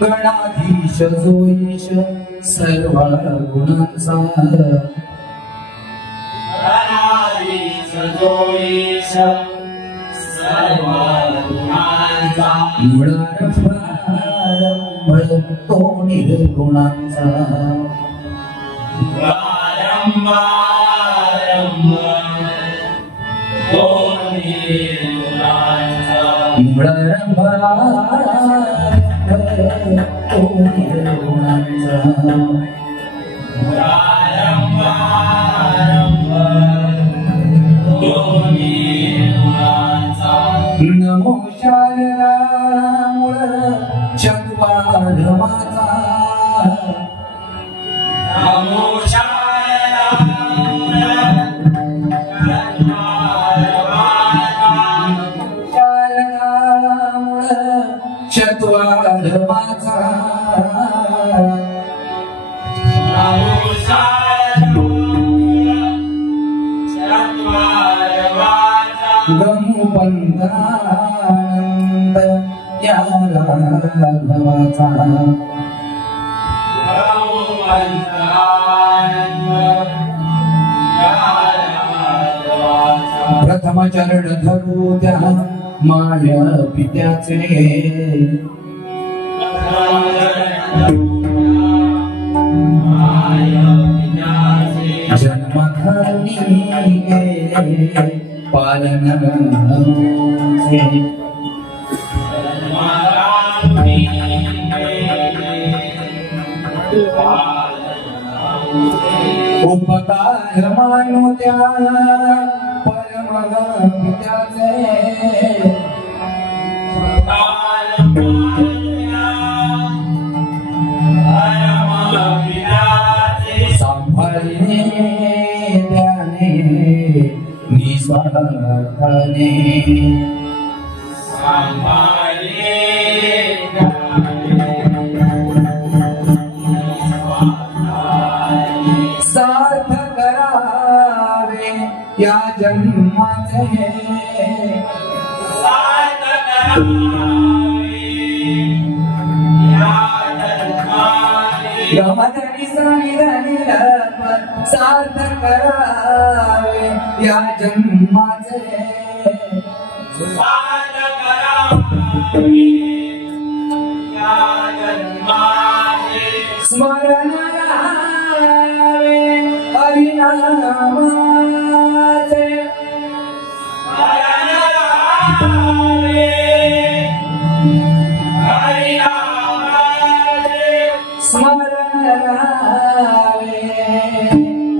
गणाधीश जोईश सर्व गुणांचा गणाधीश जोईश सर्व गुणांचा मुळारंभ तो निर्गुणांचा प्रारंभ तो निर्गुणांचा मुळारंभ तो निर्गुणांचा प्रारंभ तो निर्गुणांचा नमो शारदा मूळ चत्वारमाचा नमो शारदा चत्वारमाचा नमो शारदा गमुपंतानंद या राघवाचा प्रथम चरण धरू त्या माया पित्याचे जन्मधरणी पालन उपकार मानो त्या परम पित्याचे सांभाळणे त्याने निस्वार्थाने सार्थ करावे या जन्माचे सार्थ करावे या जन्माचे गमधनी सानिधनी सार्थ करावे या जन्माचे सार्थ करावे या जन्माचे स्मरण राहावे हरिनामाचे स्मरण राहावे हरिनामाचे स्मरण राहावे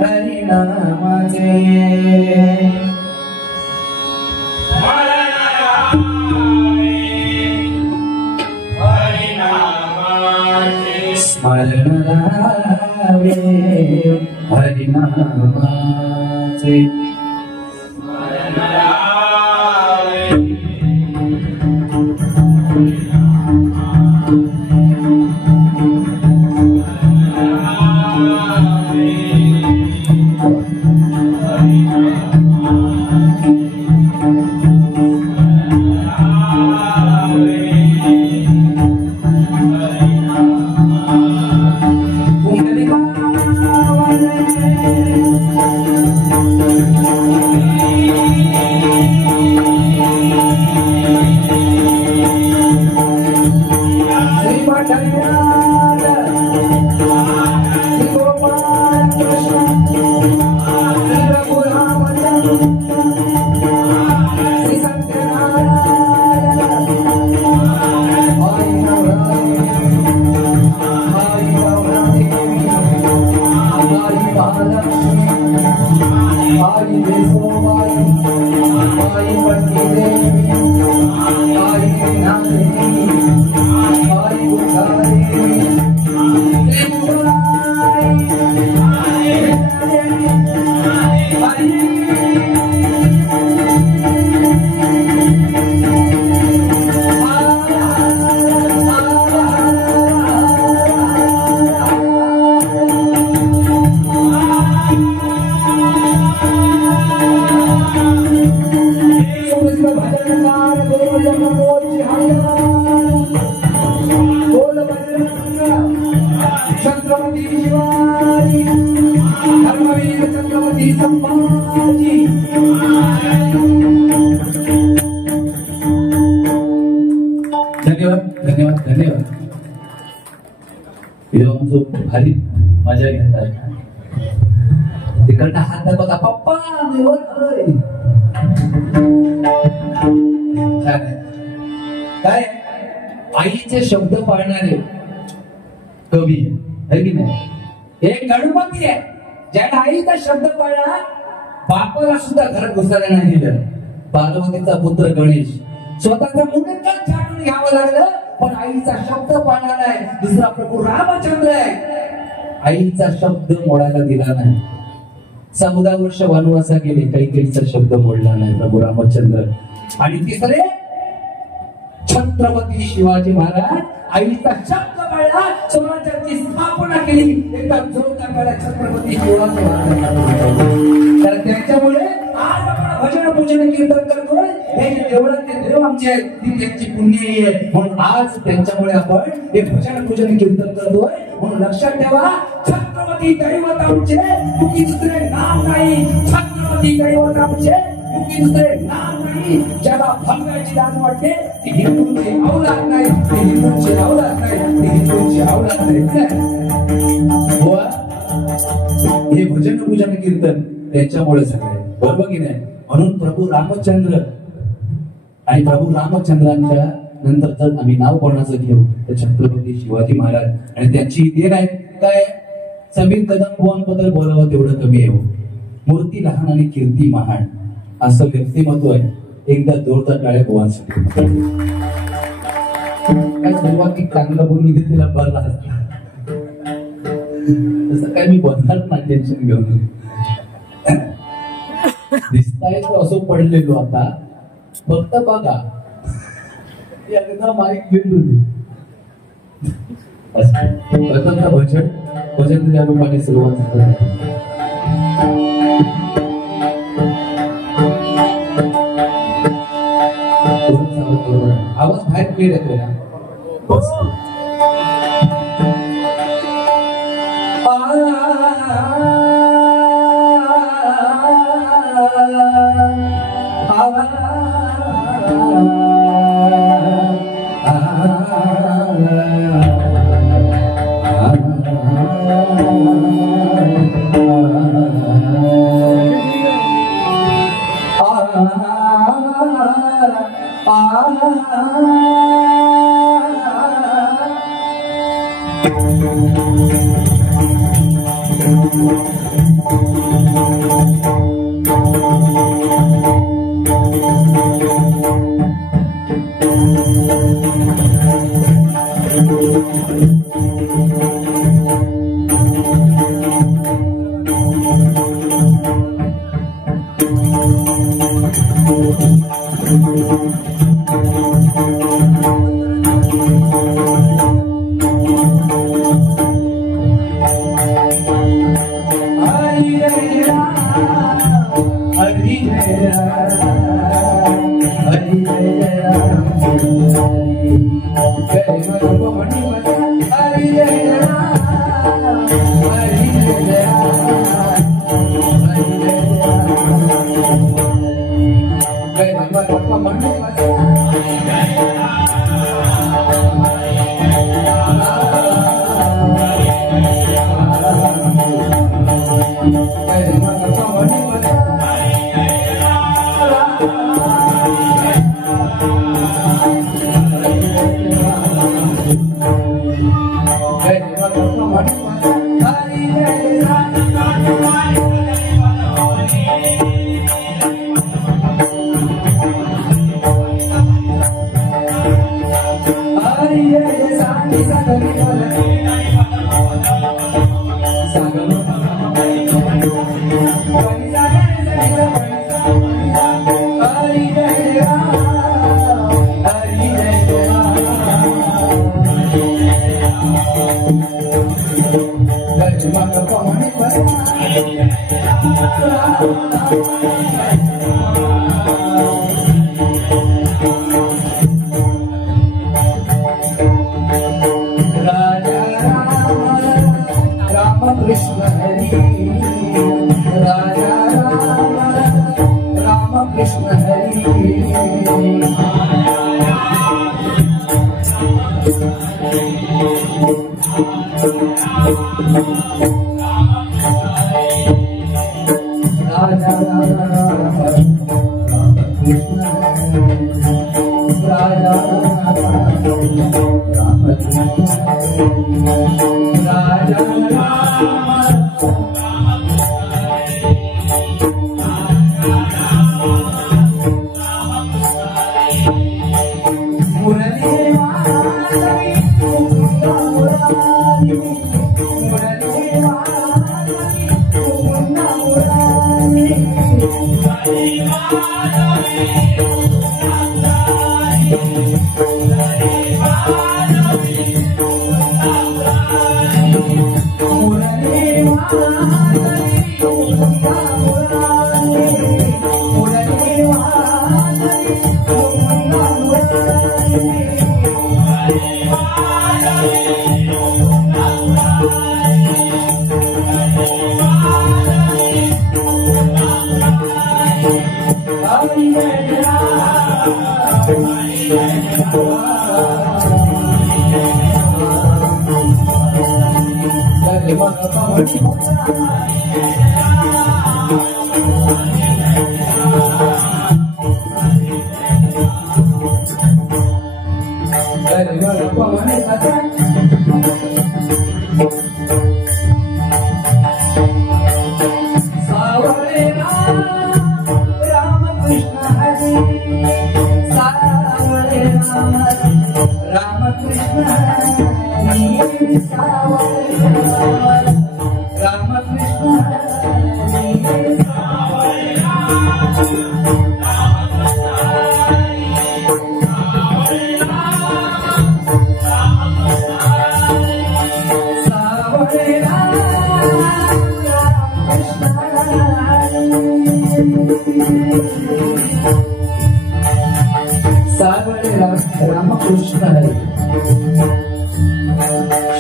हरिनामाचे स्मरण राहावे स्मरण राहावे हरिनामाचे स्मरण राहावे भारी मजा घेतात तिकडनं हात बघा पप्पा काय आईचे शब्द पाळणारे कवी आहे की नाही. एक गणपती आहे ज्याने आईचा शब्द पाळला बापाला सुद्धा घरात घुसायला नाही दिलं. पार्वतीचा पुत्र गणेश स्वतःचा मुंडकच छाटून घ्यावं लागलं पण आईचा शब्द पाळला नाही. दुसरा प्रभू रामचंद्र आहे आईचा शब्द मोडायला दिला नाही. 14 वर्ष वनवासा गेले कैकेयीचा शब्द मोडला नाही प्रभू रामचंद्र. आणि तिसरे छत्रपती शिवाजी महाराज आईचा शब्द पाळला स्वराज्याची स्थापना केली. एकदम जोरदार पाळला छत्रपती शिवाजी महाराज. तर त्याच्यामुळे आज आपण भजन पूजन कीर्तन करतोय. हे देवळातले देव आमचे आहेत ती त्यांची पुण्य आहे म्हणून आज त्यांच्यामुळे आपण हे भजन पूजन कीर्तन करतोय. म्हणून लक्षात ठेवा छत्रपती दैवत आमचे कुठे दुसरे नाव नाही. छत्रपती दैवत आमचे कुठे दुसरे नाव नाही. ज्याला भंगाची लाज वाटते ती हिंदूंची अवलाद नाही. ती हिंदूंची अवलाद नाही. ती हिंदूंची अवलाद नाही. हे भजन पूजन कीर्तन त्यांच्यामुळे सगळे बरोबर की नाही. म्हणून प्रभू रामचंद्र आणि प्रभू रामचंद्रांच्या नंतर जर आम्ही नाव कोणाचं घेऊ तर छत्रपती शिवाजी महाराज. आणि त्यांची देण आहे काय समीर कदम बुवांबद्दल बोलावं तेवढं कमी आहे. मूर्ती लहान आणि कीर्ती महान असं व्यक्तिमत्व आहे. एकदा जोरदार टाळ्या बुवांसाठी. काय सुरुवाती चांगलं बोलून इथे तिला बरं असतं तसं काय मी बोलणार ना टेन्शन घेऊन. दिसताय तो असं पडलेलो आता फक्त बघा एकदा माईक घेऊन भजन भजन या रूपाने सुरुवात झाली. आवाज बाहेर क्लिअर येतोय ना. बस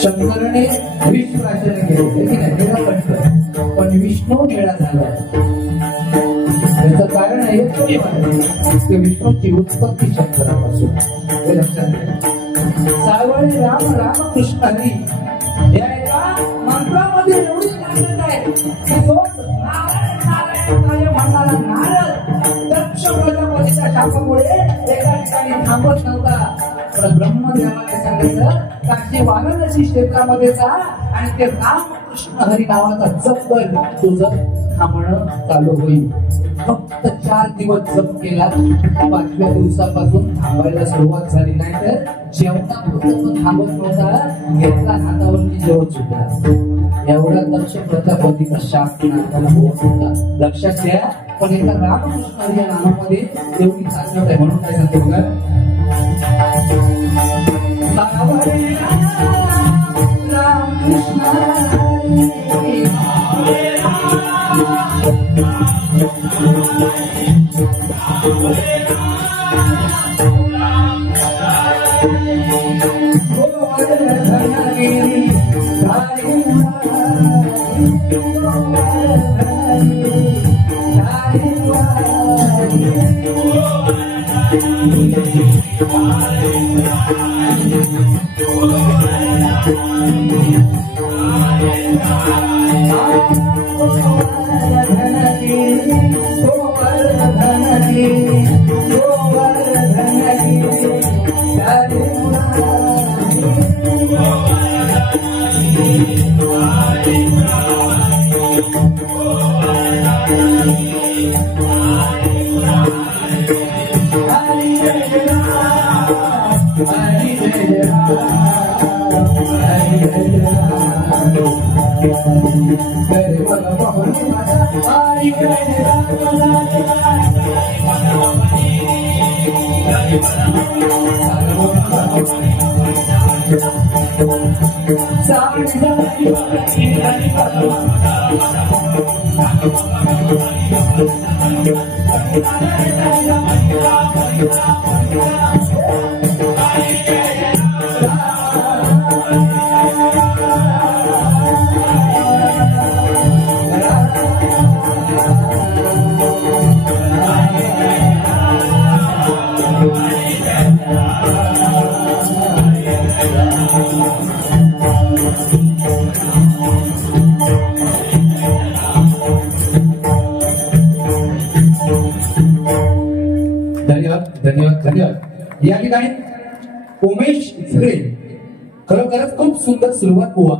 शंकरने विष्णू आचरण केले पण विष्णू वेळा झाला. त्याचं कारण आहे की विष्णूची उत्पत्ती शंकरापासून. हे लक्षात घ्या. सावळे राम रामकृष्ण हरी या एका मंत्रामध्ये एवढी ताकद आहे की तो नारायण नारायण काय म्हणणारा नारद दक्ष प्रजापतीच्या शापामुळे एका ठिकाणी थांबत नव्हता. पण ब्रह्मदेवाने सांगितलं काशी वाराणसी क्षेत्रामध्ये जा आणि ते रामकृष्ण हरी नावाचा जप कर, तुझं थांबणं चालू होईल. फक्त 4 दिवस जप केला. 5व्या दिवसापासून थांबायला सुरुवात झाली. नाही तर जेवणापुरतं थांबत नव्हता. घेतला हातावरती जेवण सुटला. एवढा दक्ष प्रजापतीचा शाप नाकाला होत होता. लक्षात घ्या. पण एका रामकृष्ण हरी या नावामध्ये एवढी ताकद आहे. म्हणून काय सांगतो बघा, रामकृष्ण हरी धन्यवाद. या ठिकाणी उमेश झरे खरोखरच खूप सुंदर सुरुवात हुआ.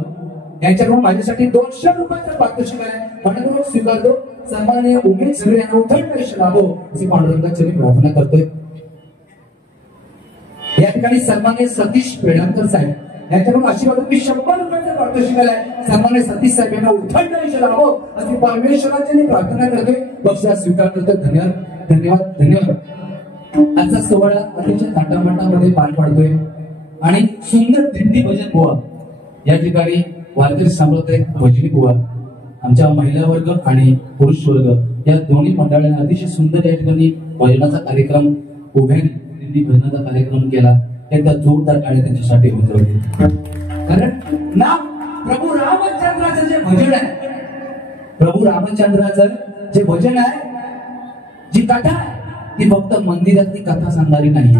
यांच्याकडून माझ्यासाठी 200 रुपयाचा पारितोषिक आहे. मनपूर्वक स्वीकारतो. सन्माननीय उमेश झरे यांना उथंड यश लाभो अशी पांडुरंगाची प्रार्थना करतोय. या ठिकाणी सन्माननीय सतीश पेडणकर साहेब यांच्याकडून आशीर्वाद 100 रुपयाचा पारितोषिक आहे. सन्माननीय सतीश साहेब यांना उथंड यश लाभो अशी परमेश्वराची प्रार्थना करतोय. बक्षीस स्वीकार करतोय. धन्यवाद धन्यवाद धन्यवाद. आजचा सोहळा अतिशय थाटामाटामध्ये पार पाडतोय आणि सुंदर दिंडी भजन बुवा या ठिकाणी वारकरी सांभाळतोय. भजनी बुवा आमच्या महिला वर्ग आणि पुरुष वर्ग या दोन्ही मंडळाने अतिशय सुंदर या ठिकाणी भजनाचा कार्यक्रम उभ्याने दिंडी भजनाचा कार्यक्रम केला. एकदा जोरदार टाळ्या त्यांच्यासाठी वाजवली. कारण ना प्रभू रामचंद्राचं जे भजन आहे, प्रभू रामचंद्राचं जे भजन आहे, जी कथा आहे ती फक्त मंदिरातली कथा सांगणारी नाही.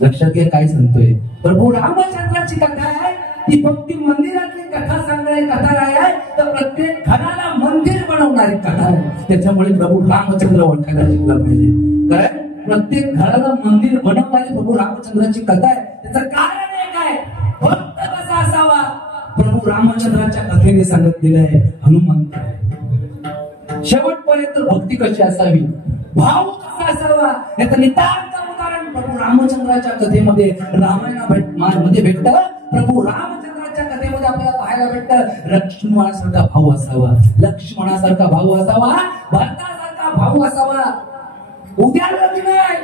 लक्षात घ्या काय सांगतोय. प्रभू रामचंद्राची कथा आहे ती फक्त मंदिरातली कथा सांगणारी कथा नाही आहे, तर प्रत्येक घराला मंदिर बनवणारी कथा आहे. त्याच्यामुळे प्रभू रामचंद्र ओळखायला शिकला पाहिजे. कारण प्रत्येक घराला मंदिर बनवणारी प्रभू रामचंद्राची कथा आहे. त्याचं कारण एक आहे, भक्त कसा असावा प्रभू रामचंद्राच्या कथेने सांगितलेलं आहे. हनुमंत शेवटपर्यंत भक्ती कशी असावी, भाव कसा असावा याचं नितांत उदाहरण प्रभू रामचंद्राच्या कथेमध्ये रामायणामध्ये भेटतं. प्रभू रामचंद्राच्या कथेमध्ये आपल्याला पाहायला भेटतं लक्ष्मणासारखा भाऊ असावा, लक्ष्मणासारखा भाऊ असावा, भरतासारखा भाऊ असावा. उद्या लग्न आहे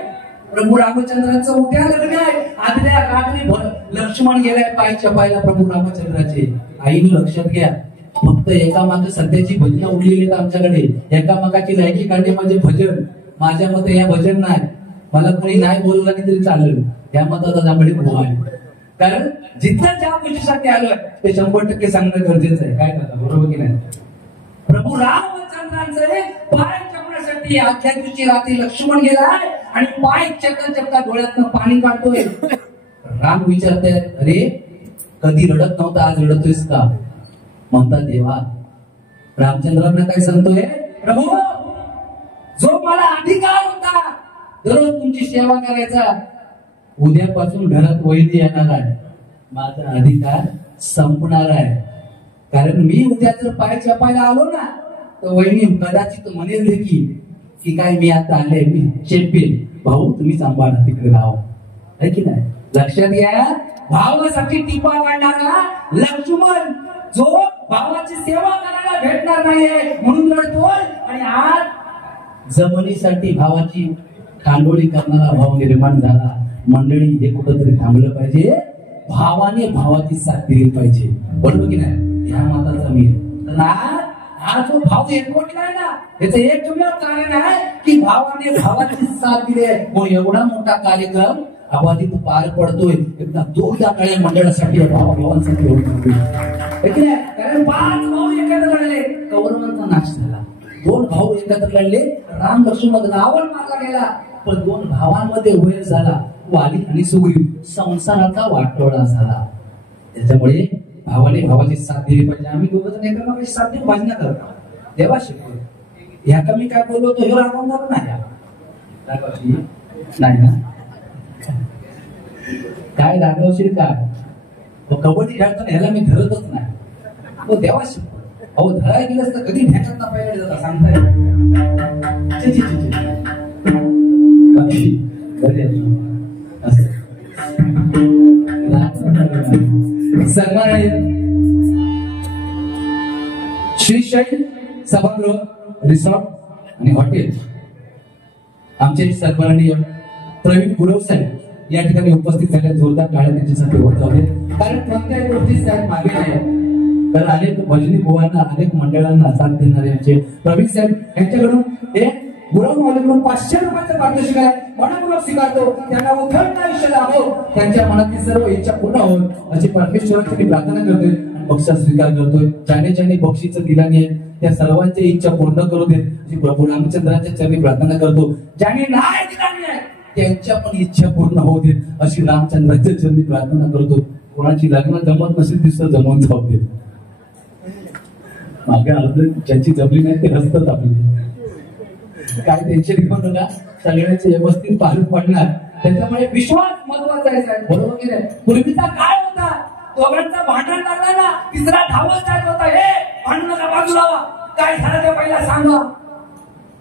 प्रभू रामचंद्राचं, उद्या लग्न आहे. आदल्या रात्री लक्ष्मण गेलाय पाय चपायला प्रभू रामचंद्राचे. आईने लक्षात घ्या, फक्त एकामागे सध्याची भजनं उरलेली आहेत आमच्याकडे. एकामागाची लायकी काढणे म्हणजे भजन. माझ्या मते या भजन नाही. मला कोणी नाही बोललं नाही तरी चालेल, या मताचा त्यामुळे भाव आहे. कारण जिथं ज्या गोष्टीसाठी आलोय ते 100% सांगणं गरजेचं आहे. काय करता बरोबर की नाही. प्रभू रामचंद्रांचे पाय चपण्यासाठी आजच्या दिवशी रात्री लक्ष्मण गेलाय आणि पाय चपता डोळ्यातनं पाणी काढतोय. राम विचारताय, अरे कधी रडत नव्हता आज रडतोयस का. म्हणतात देवा. रामचंद्रांना काय सांगतोय, प्रभू जो मला अधिकार होता दररोज तुमची सेवा करायचा, उद्यापासून घरात वैदी येणार आहे. माझा अधिकार संपणार आहे. कारण मी उद्या जर पाय चपायला आलो ना तर वहिनी कदाचित म्हणेल देखील की काय मी आता आले, मी चेपेल. भाऊ तुम्ही सांभाळा, तिकडे राहा. आहे की नाही. लक्षात घ्या, भावासाठी टिपा काढणारा लक्ष्मण जो भावाची सेवा करायला भेटणार नाहीये म्हणून रडतोय. आणि आज जमिनीसाठी भावाची कांडोळी करणारा भाव निर्माण झाला. मंडळी हे कुठंतरी थांबलं पाहिजे. भावाने भावाची साथ दिली पाहिजे. बरोबर की नाही. ह्या मताचा मी हा जो भाव एकवटलाय ना याचं एकमेव कारण आहे की भावाने भावाची साथ दिली आहे. एवढा मोठा कार्यक्रम आबादी पार पडतोय एकदा दोनदा काळ्या मंडळासाठी भावाभावांसाठी होत कारण 5 भाऊ एकत्र लढले कौरवांचा नाश झाला 2 भाऊ एकत्र लढले राम लक्ष्मण रावण मारला गेला पण 2 भावांमध्ये वैर झाला वाली आणि सुग्रीव संसाराचा वाटोळा झाला त्याच्यामुळे भावाने भावाची साथ दिली पाहिजे आम्ही दोघं जण एकमेकांची साथ देऊन भाजण्या करतो देवा शिकवलं ह्या कमी काय बोललो होतो हे रागवणार नाही नाही ना काय रागवशील काय कबड्डी खेळताना ह्याला मी धरतच नाही तो देवा शिकवलं अहो धरायला गेलंस तर कधी भेटत ना पाहिजे जाता सांगताय श्रीशैल सभागृह रिसॉर्ट आणि हॉटेल आमचे सन्माननीय प्रवीण गुरव साहेब या ठिकाणी उपस्थित झाले जोरदार टाळ्या त्यांच्यासाठी होत होते कारण कोणत्याही गोष्टी साहेब मागे नाही तर अनेक भजनी बुवांना अनेक मंडळांना साथ देणारे आमचे प्रवीण साहेब यांच्याकडून हे गुरव माऊलीकडून 500 रुपयाचं पारितोषिक आहे मनपूर्वक स्वीकारतो त्यांना उद्धरण आयुष्य लाभो त्यांच्या मनातील सर्व इच्छा पूर्ण होत अशी परमेश्वराची प्रार्थना करतोय आणि बक्षीस स्वीकार करतोय ज्याने बक्षीस दिल्याने त्या सर्वांची इच्छा पूर्ण करू देत अशी प्रभू रामचंद्राच्या चरणी प्रार्थना करतो ज्याने नाही दिल्याने आहे त्यांच्या पण इच्छा पूर्ण होऊ देत अशी रामचंद्राच्या चरणी प्रार्थना करतो कोणाची लग्न जमत नसेल दिसत जमवून जाऊ देत मागे आलं ज्यांची जमली नाही ते हसतात आपली काय टेन्शन घेऊ नका सगळ्यांचे व्यवस्थित पार पडणार त्याच्यामुळे विश्वास महत्वाचा आहे साहेब बरोबर की नाही पूर्वीचा काळ होता दोघांचा भांडण लागला ना तिसरा धावत जात होता हे भांडण नका बाजूला काय झालं ते पहिला सांगा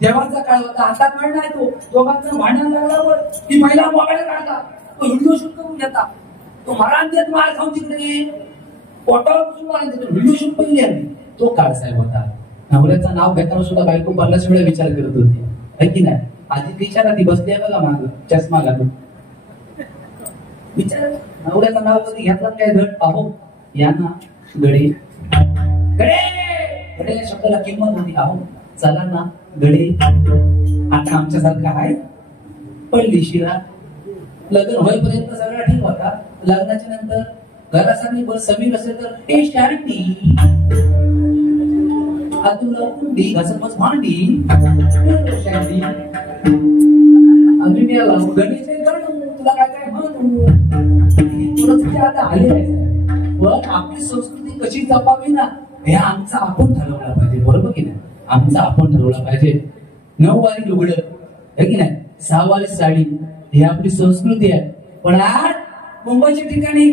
देवाचा काळ होता आता काळ नाही तो दोघांचं भांडण लागल्यावर ती महिला मोबाईल काढता तो व्हिडिओ शूट करून घेता तो मरान देत मार खाऊन तिकडे पोटावर बसून मार देतो व्हिडिओ शूट पहिली आली तो काळ साहेब होता नवऱ्याचं नाव घेताना सुद्धा बायको बऱ्याच वेळा विचार करत होती है की नाही आधी विचारा ती बसली आहे बघा माग चष्मा घालून विचार नवऱ्याचं नाव कधी घेतलं काय धड अहो या ना गडे गडे गडे या शब्दाला किंमत होती अहो चला ना गडे आता आमच्यासारखा आहे पडली शिरा लग्न होईपर्यंत सगळा ठीक होता लग्नाच्या नंतर घरासाठी बस समीर असेल तर ए शांती तुला कुंडी घासत बस भांडी शांती अजून याला गणेश तुला काय काय म्हणू तुला आता आले पण आपली संस्कृती कशी जपावी ना हे आमचा आपण ठरवला पाहिजे बरोबर की नाही आमचा आपण ठरवला पाहिजे 9 वारी लुगडं है की नाही 6 वारी साडी ही आपली संस्कृती आहे पण आज मुंबईच्या ठिकाणी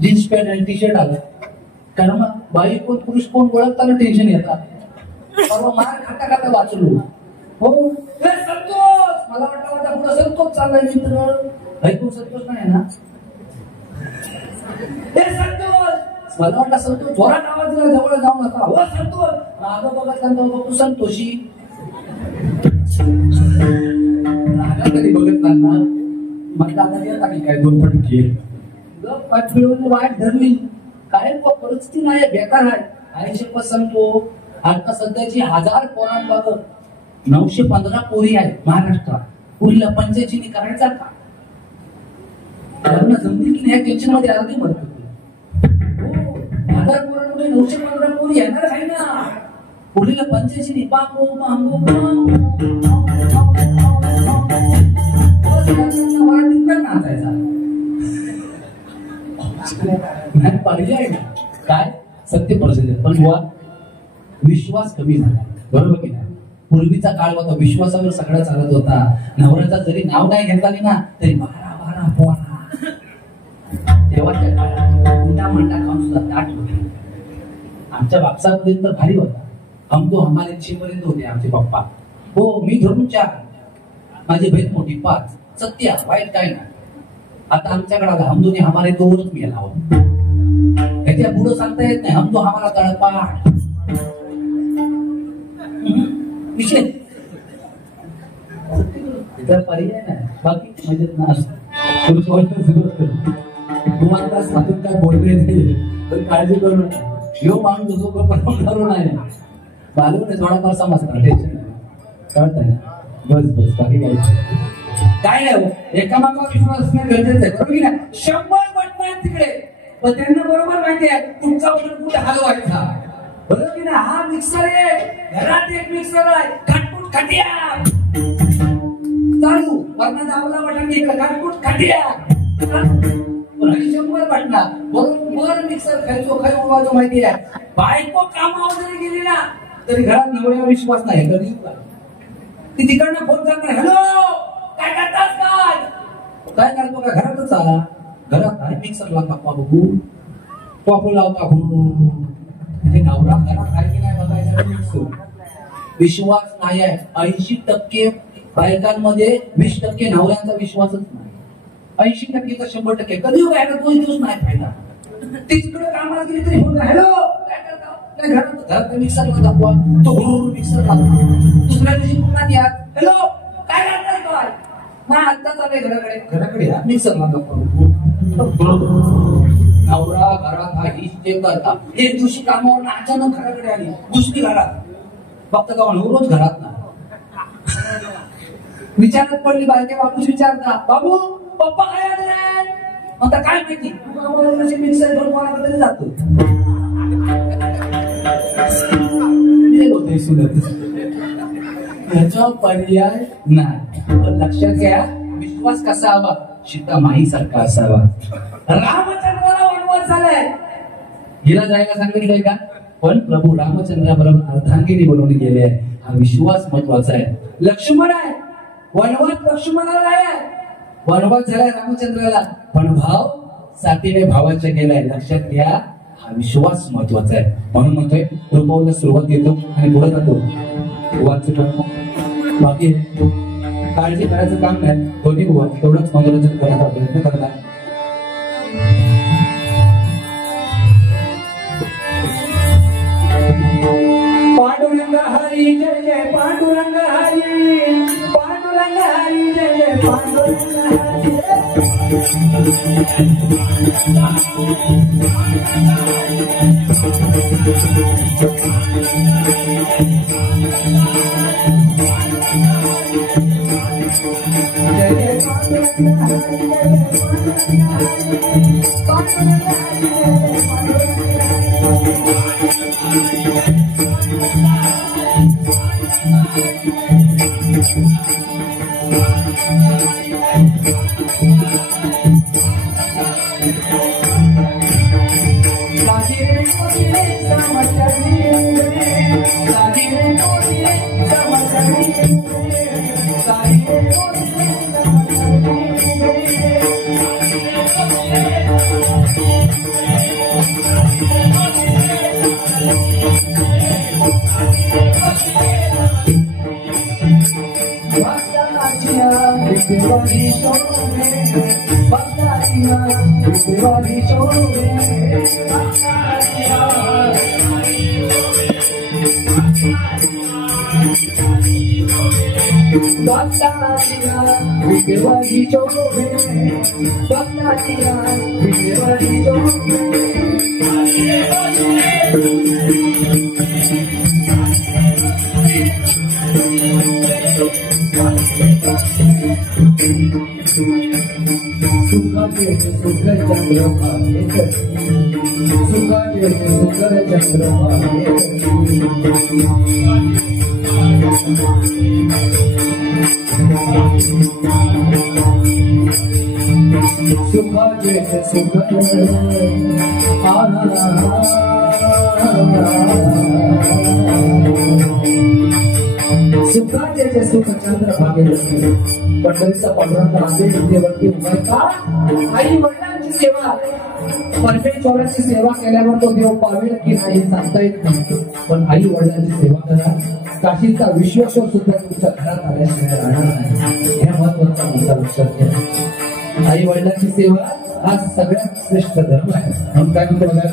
जीन्स पॅन्ट आणि टी शर्ट आलं कारण बाई कोण पुरुष कोण ओळखताना टेन्शन येतात मार खाता खाता वाचलो हो संतोष मला वाटतं माझा पुढे संतोष चाललाय मित्र ऐकून संतोष नाही ना संतोष मला वाटतं संतोष जोरात आवाज दिला जवळ जाऊ नका हो संतोष रागा बघत तू संतोषी रागा कधी बघत ना मला आता येता की काय 2 फटके पाच मिळवून वाट धरली काय परिस्थिती नाही बेकार आहे 80 सांगतो आता सध्याची 1000 पोरांबाबत 915 पोरी आहेत महाराष्ट्रात पुरीला पंचायतीने करायचा का लग्न जमतील की नाही टेन्शन मध्ये अर्धी मदत 1000 पोरांमध्ये 915 पोरी येणार आहे ना पुरीला पंचायतीने बांगो बांगो नाचायचा पर्याय ना काय सत्य परिस्थिती पण बुवा विश्वास कमी झाला बरोबर की नाही पूर्वीचा काळ होता विश्वासावर सगळं चालत होता नवऱ्याचा जरी नाव नाही घेता आली ना तरी 12 पोरा देवाच्या काळात उंडा मंडा खाऊन सुद्धा ताट होते आमच्या बापसापर्यंत तर भारी होता हम तो हमारे 6 पर्यंत होते आमचे पप्पा हो मी धरून 4 माझी बहीण मोठी 5 सत्य वाईट काय नाही आता आमच्याकडे हम दोन्ही हमारे 2च मिळाला आहोत त्याच्या पुढे सांगता येत नाही हम तो हमारा तळपाट विषय इतर पर्याय नाही बाकी मजेत ना तुम्हाला साधून काय बोलले नाही पण काळजी करू नका यो माणूस जो परवानगी नाही बालवणे थोडाफार समजणार टेन्शन नाही कळत आहे बस बाकी काय काय नाही हो, एकामागावर विश्वास असणं गरजेचं आहे, बरोबर की नाही? 100 बटन आहेत तिकडे, पण त्यांना बरोबर माहिती आहे तुमचा बटन कुठे हलवायचा, बरोबर की नाही? हा मिक्सर आहे, घरात एक मिक्सर आहे, खटपूट खटिया चालू, वरना दाबला बटन इकडे खटपूट खटिया, पण 100 बटना बरोबर मिक्सर खायचो खाय उभारतो माहिती आहे. बायको कामावर जरी गेली ना तरी घरात नवऱ्यावर विश्वास नाही, कधी ती तिकडनं फोन करणार, हॅलो काय करतात, काय करतो का, घरातच आला, घरात आहे मिक्सर लावता बघू पॉपू लावता म्हणजे नवरा घरात आहे की नाही बघायचा मिक्सर. विश्वास नाही आहे. 80% बायकांमध्ये 20% नवऱ्यांचा विश्वासच नाही. 80% तर 100%. कधी हो काय तोच दिवस नाही फायदा. ती तिकडे कामाला गेली तरी फोन, हॅलो काय करता, काय घरात मिक्सर लावता तो हुरूर मिक्सर लावता. दुसऱ्या दिवशी पुन्हा या, हॅलो काय करताय, काय ना आता चाललंय घराकडे या मिक्सर लावता. नवरा घरात हा हीच ते करता. एक दिवशी कामावर अचानक घराकडे आली, दुसरी घरात फक्त का रोज घरात ना विचारत पडली. बारक्या बापूस विचारता, बाबू पप्पा काय आले रे, आता काय माहिती मिक्सर घेऊन कोणाकडे जातो. याचा पर्याय नाही. पण लक्षात घ्या, विश्वास कसा हवा, सीतामाई सारखा असावा. रामचंद्राला वनवास झालाय, हिला जायला सांगितलंय का, पण प्रभू रामचंद्राबरोबर अर्धांगिनी बनवून गेले आहे. हा विश्वास महत्वाचा आहे. लक्ष्मण आहे वनवास, लक्ष्मणाला आहे वनवास झालाय रामचंद्राला, पण भाव साथीने भावाच्या गेलाय. लक्षात घ्या, हा विश्वास महत्वाचा आहे. म्हणून म्हणतोय रुपवला सुरुवात देतो आणि पुढे जातो. बाकी काळजी करायचं काम नाही, दोन्ही तेवढंच मनोरंजन करायचा प्रयत्न करणार. पांडुरंग हरी जय जय पांडुरंग हरी, पांडुरंग हरी जय जय पांडुरंग हरी. सुखाचे सुख चंद्र भाग्य पंढरीचा पांडुरंग असे विद्येवरती उभारता. आई वडिलांची सेवा, परमेश्वराची सेवा केल्यावर तो देव पावेल की नाही सांगता येत नाही, पण आई वडिलांची सेवा करा. काशीचा विश्वेश्वर सुद्धा तुमच्या घरात आल्याशिवाय राहणार नाही. हे महत्वाचा मुद्दा लक्षात घ्या. आई वडिलांची सेवा हा सगळ्यात श्रेष्ठ धर्म आहे. म्हणून काय म्हणतो बघा,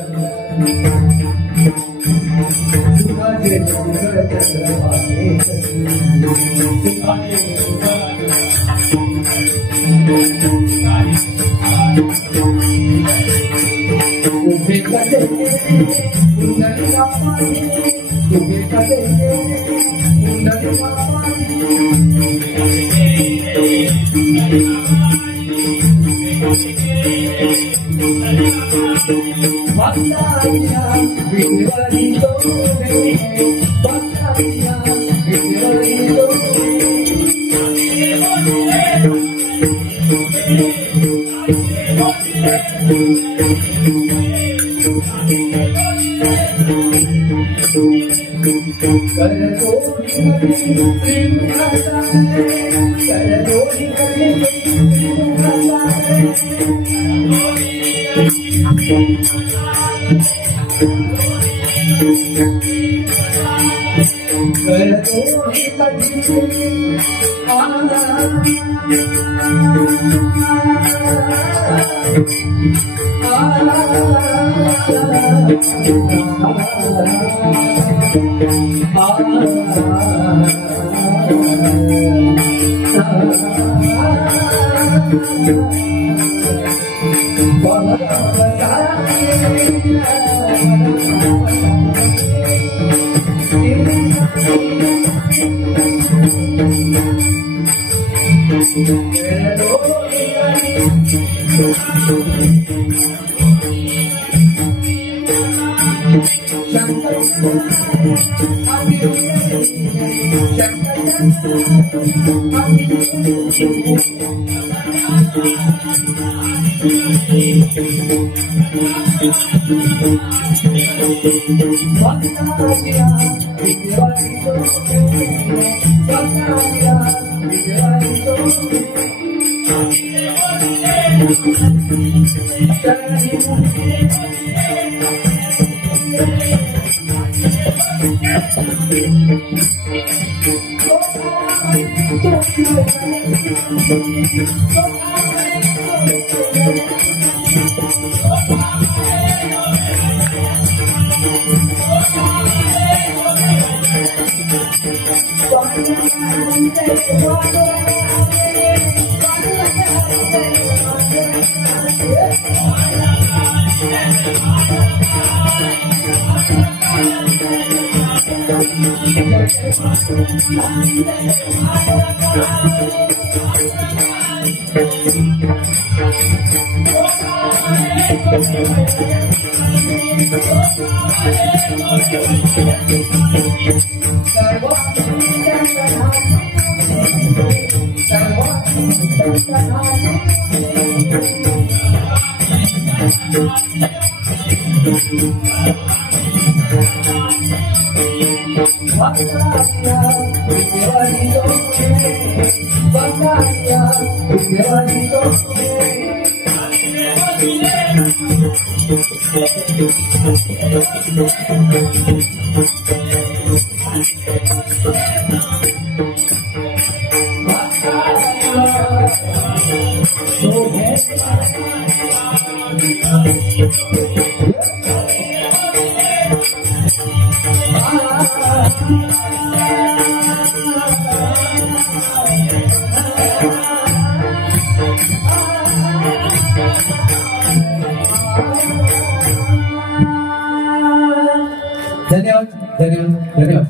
धन्यवाद धन्यवाद धन्यवाद.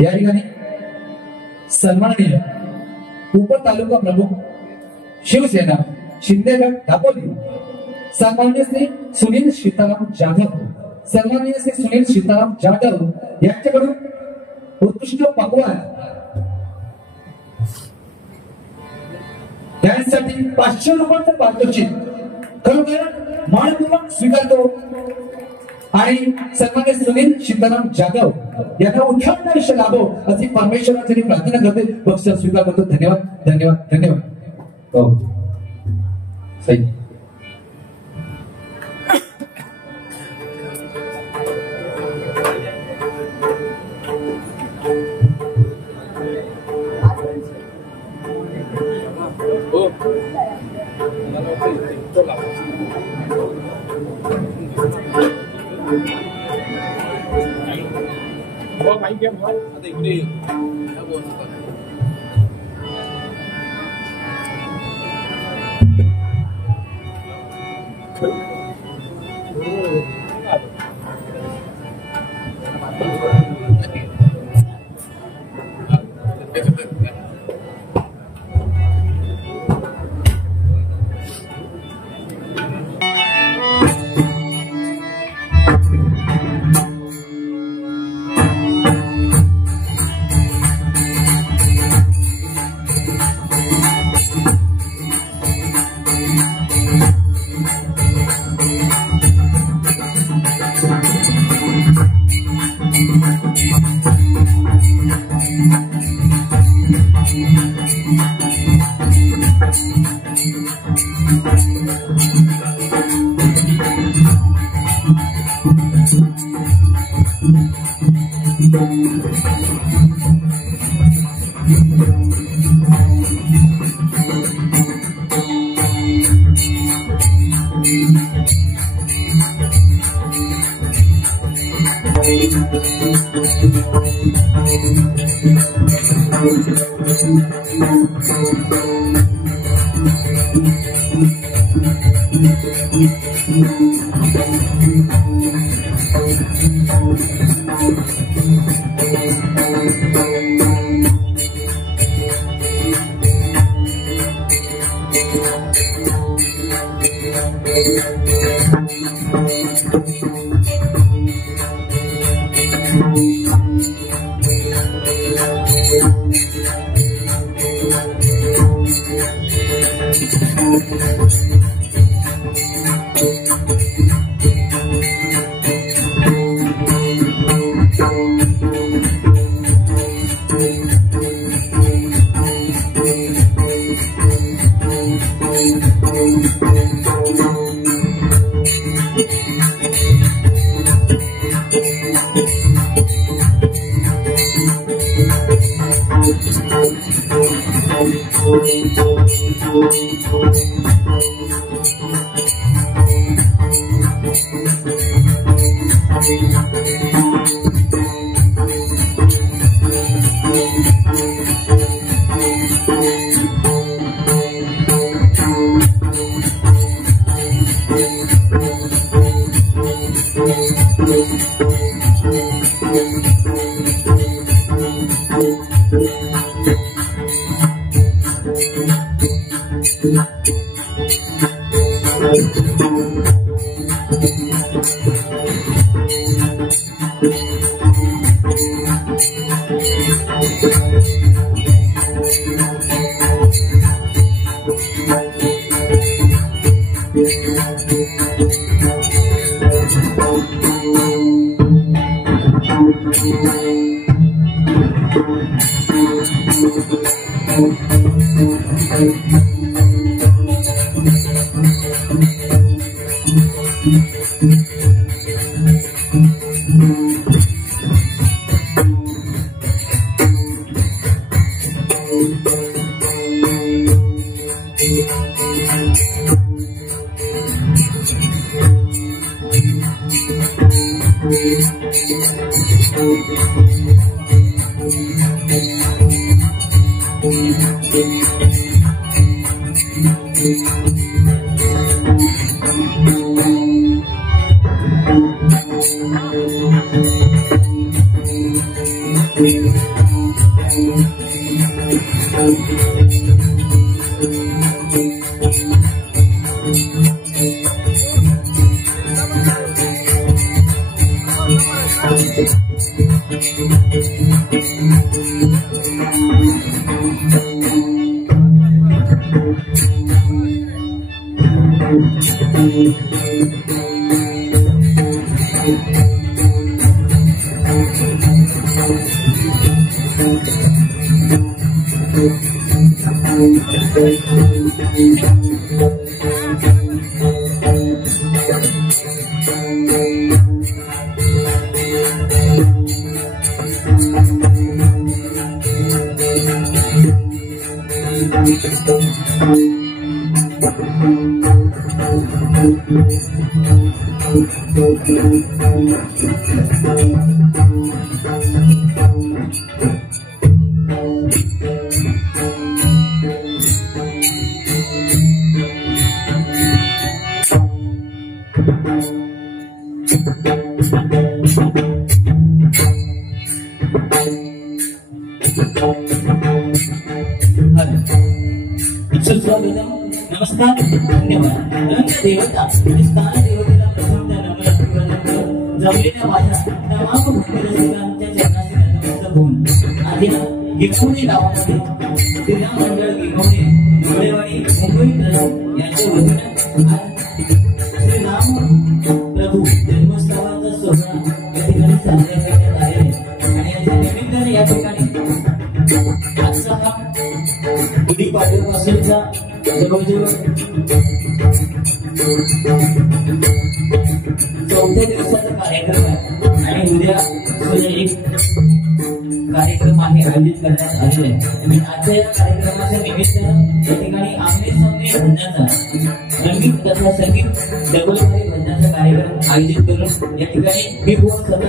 या ठिकाणी सन्माननीय उपतालुका प्रमुख शिवसेना शिंदेगड दापोली सन्माननीय श्री सुनील सीताराम जाधव, सन्माननीय श्री सुनील सीताराम जाधव यांच्याकडून उत्कृष्ट पक्वान त्यांसाठी 500 रुपयांचं पारितोषिक खरोखर मानपूर्वक स्वीकारतो आणि सन्मान्य सुनील सीताराम जाधव यांना उत्तम आयुष्य लाभो अशी परमेश्वराची प्रार्थना करते. बक्षीस स्वीकार करतो. धन्यवाद धन्यवाद धन्यवाद. हो सही. Main game kan? Ada ini. Ya bos. Oh. नमस्कार धन्यवाद देवता स्थान देवतेला प्रथम जमलेल्या माझ्या तमाम भक्तरसिकांच्या चरणाशी नतमस्तक होऊन आधी गिरवणे गावामध्ये श्रीराम मंडळ गिरवणे धुळेवाडी मुंबई ट्रस्ट यांच्या वतीने श्रीराम प्रभू जन्मोत्सवाचा सोहळा या ठिकाणी साजरा करण्यात आलेला आहे आणि याच्या निमित्ताने या ठिकाणी आजचा हा गुढीपाडव्यापासूनचा जवळजवळ 4थ्या दिवसाचा कार्यक्रम आहे आणि उद्या कार्यक्रम आहे आयोजित करण्यात आलेला आहे आणि आजच्या या कार्यक्रमाच्या निमित्तानं या ठिकाणी आमने सामने भजनाचा रंगीत तथा संगीत डबलमध्ये भजनाचा कार्यक्रम आयोजित करून या ठिकाणी मी बोल स्वतः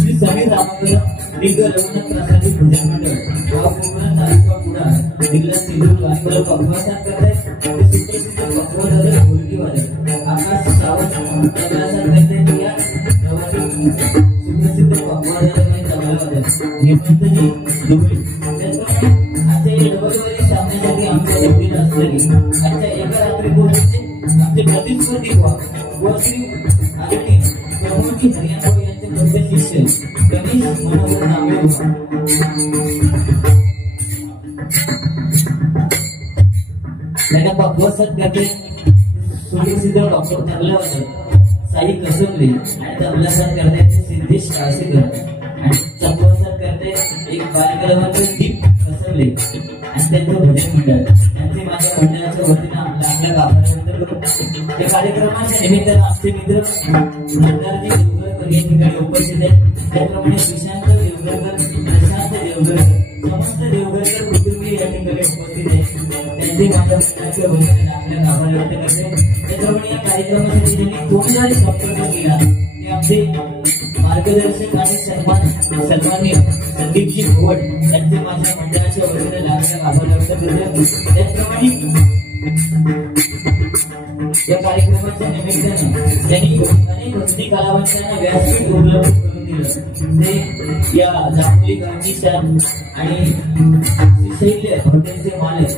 श्री समीर रामाकडे दिग्ग रघुनाथ प्रसादी भजन मंडळ गाव कोकण तालुका कुडाळ जिल्हा सिंधुदुर्ग वारकरी पखवासात करतायत ते सुप्रसिद्ध पखवाजाचे ढोलकीवादक आकाश सावंत प्रकाशात करतायत या सुप्रसिद्ध पखवाजाचे तबलावादक हेमंतजी दुबळे त्याचप्रमाणे आजच्या या डबलवारी सामन्यासाठी आमच्या जोडीला असलेली आजच्या एका रात्रीपूर्वीचे आमचे प्रतिस्पर्धी व श्री आदरणीय प्रमोदजी हरियाणा यांचे भव्य शिष्य गणेश मनोहर नामे त्यांना पखवासात करते सुप्रसिद्ध डॉक्टर तबलावादक साई कसबले आणि तबलासात करते सिद्धेश काळसेकर आणि चपवासात करते एक बालकलावंत दीप कसबले आणि त्यांचं भजन मंडळ त्यांचे माझ्या मंडळाच्या वतीनं आपला आभार व्यक्त करू. या कार्यक्रमाच्या निमित्तानं आमचे मित्र मंदारजी देवगरकर या ठिकाणी उपस्थित आहेत. त्याप्रमाणे सुशांत देवगरकर, प्रशांत देवगरकर, समस्त देवगरकर कुटुंबीय या ठिकाणी उपस्थित आहेत. त्यांचे माझ्या मंडळाच्या वतीनं आपल्याला आभार व्यक्त करते. त्याप्रमाणे या कार्यक्रमासाठी ज्यांनी कोणताही संपर्क केला ते आमचे मार्गदर्शक आणि सन्माननीय संदीपजी भोवड यांचे माझ्या मंडळाच्या वतीने लागलेला आभार व्यक्त करतो. त्याचप्रमाणे या कार्यक्रमाच्या निमित्ताने त्यांनी अनेक भक्ती कलावंतांना व्यासपीठ उपलब्ध करून दिलं. ते या दापोली गांधीच्या आणि श्रीशैल्य हॉटेलचे मालक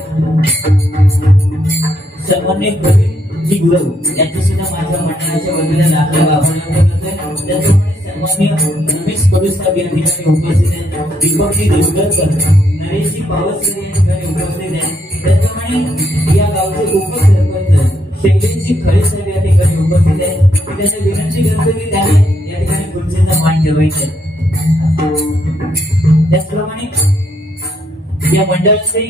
सन्माननीय कवी गुरव यांचे सुद्धा माझ्या मंडळाच्या वतीने लागलेला आभार व्यक्त करतोय. त्याचप्रमाणे सन्माननीय रमेश कडूसाहेब या ठिकाणी उपस्थित आहेत. दीपकजी देवगरकर, नरेशजी पावसकर या ठिकाणी उपस्थित आहेत. त्याचप्रमाणे या गावचे उपसरपंच शैलेशजी खरे साहेब या ठिकाणी उपस्थित आहेत. त्यांना विनंती करतो की त्याने या ठिकाणी खुर्चीचा मान ठेवायचा. त्याचप्रमाणे या मंडळाचे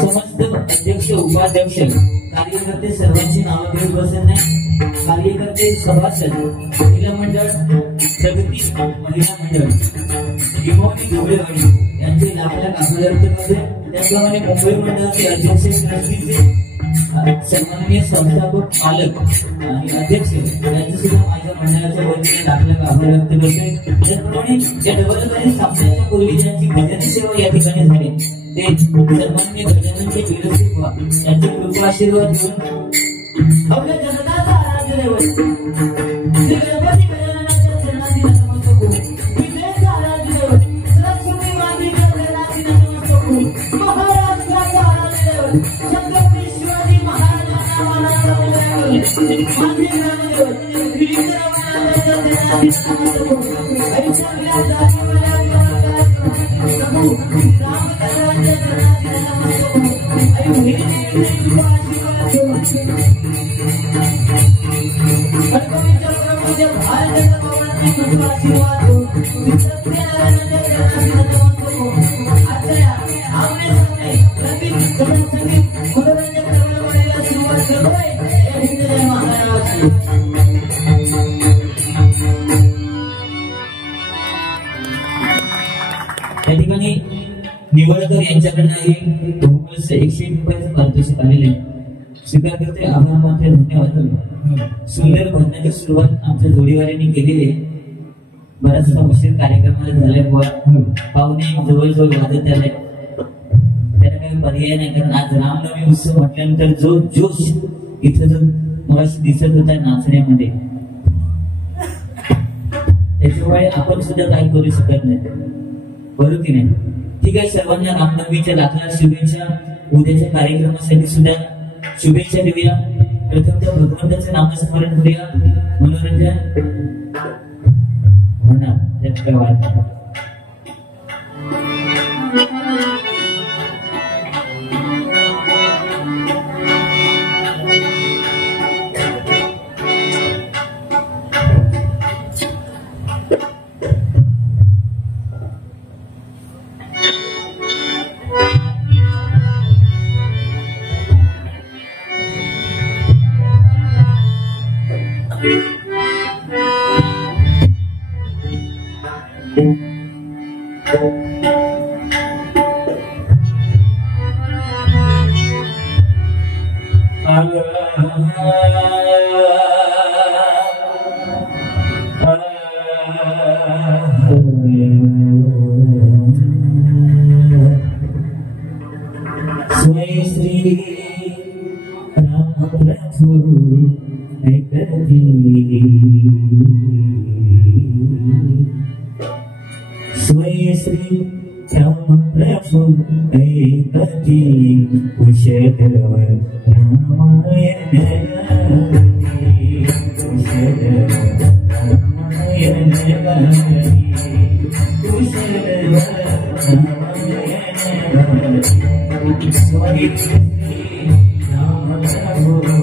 समस्त अध्यक्ष, उपाध्यक्ष, कार्यकर्ते सर्वांची नावं घेऊन बसत नाही. कार्यकर्ते, सभासद, महिला मंडळ, प्रगती महिला मंडळ, भीमवडी धुबळेवाडी यांचे लाख आभार व्यक्त करते. त्याचप्रमाणे मुंबई मंडळाचे अध्यक्ष, ट्रस्टीचे सन्माननीय संस्थापक, मालक आणि अध्यक्ष यांचे सुद्धा माझ्या मंडळाच्या वतीने लाख आभार व्यक्त करते. त्याचप्रमाणे या डबलवारी सामन्याच्या पूर्वी ज्यांची भजन सेवा या ठिकाणी झाली ते सन्माननीय गजाननजी बिरसिंह यांचे कृपा आशीर्वाद घेऊन आपल्या जनताचा आराध्य दैवत श्री गणपती गजाननाच्या चरणाशी नतमस्तक होऊ. विघ्नेश्वर आराध्य दैवत सरस्वती मातेच्या चरणाशी नतमस्तक होऊ. महाराष्ट्राचा आराध्य दैवत छत्रपती शिवाजी महाराजांचा माझे ग्रामदैवत श्री रामाच्या चरणाशी नतमस्तक होऊ. ऐश्वर्या जातीवाल्या प्रभू रामचंद्राच्या चरणाशी नतमस्तक होऊ. आणि हिरदेवीचे आशीर्वाद घेऊ. गणपतीच्या प्रभूच्या भारताच्या भगवानांची कृपा आशीर्वाद घेऊ. सत्यनारायणाच्या चरणाशी नतमस्तक होऊ. आजच्या आमने सामने रंगीत संगीत मनोरंजन करण्याला सुरुवात करतोय. जय महाराज. या ठिकाणी निवडकर यांच्याकडनं एक बहुमूल्य 101 रुपयाचं पारितोषिक आलेले स्वीकार करते. आभार मानते. धन्यवाद. सुंदर भजनाची सुरुवात आमच्या जोडीवाऱ्यांनी केलेली आहे. बराचसा उशीर कार्यक्रमाला झाल्यामुळे पाहुणे जवळजवळ वाजत आले. त्याला काही पर्याय नाही, कारण आज रामनवमी उत्सव म्हटल्यानंतर जो जोश इथं जो मगाशी दिसत होता नाचण्यामध्ये, त्याच्यामुळे आपण सुद्धा काही करू शकत नाही, बरोबर की नाही? ठीक आहे, सर्वांना रामनवमीच्या लाख शुभेच्छा. उद्याच्या कार्यक्रमासाठी सुद्धा शुभेच्छा देऊया. प्रथमतः भगवंताचं नामस्मरण करूया. मनोरंजन होणार त्यात काय वाटतं. स्वयं श्री राम प्रभु एकती स्वयं श्री राम प्रभु एकती कुशलव रामायण कुशलव रामायण कुशलव रामायण स्वयं श्री राम प्रभु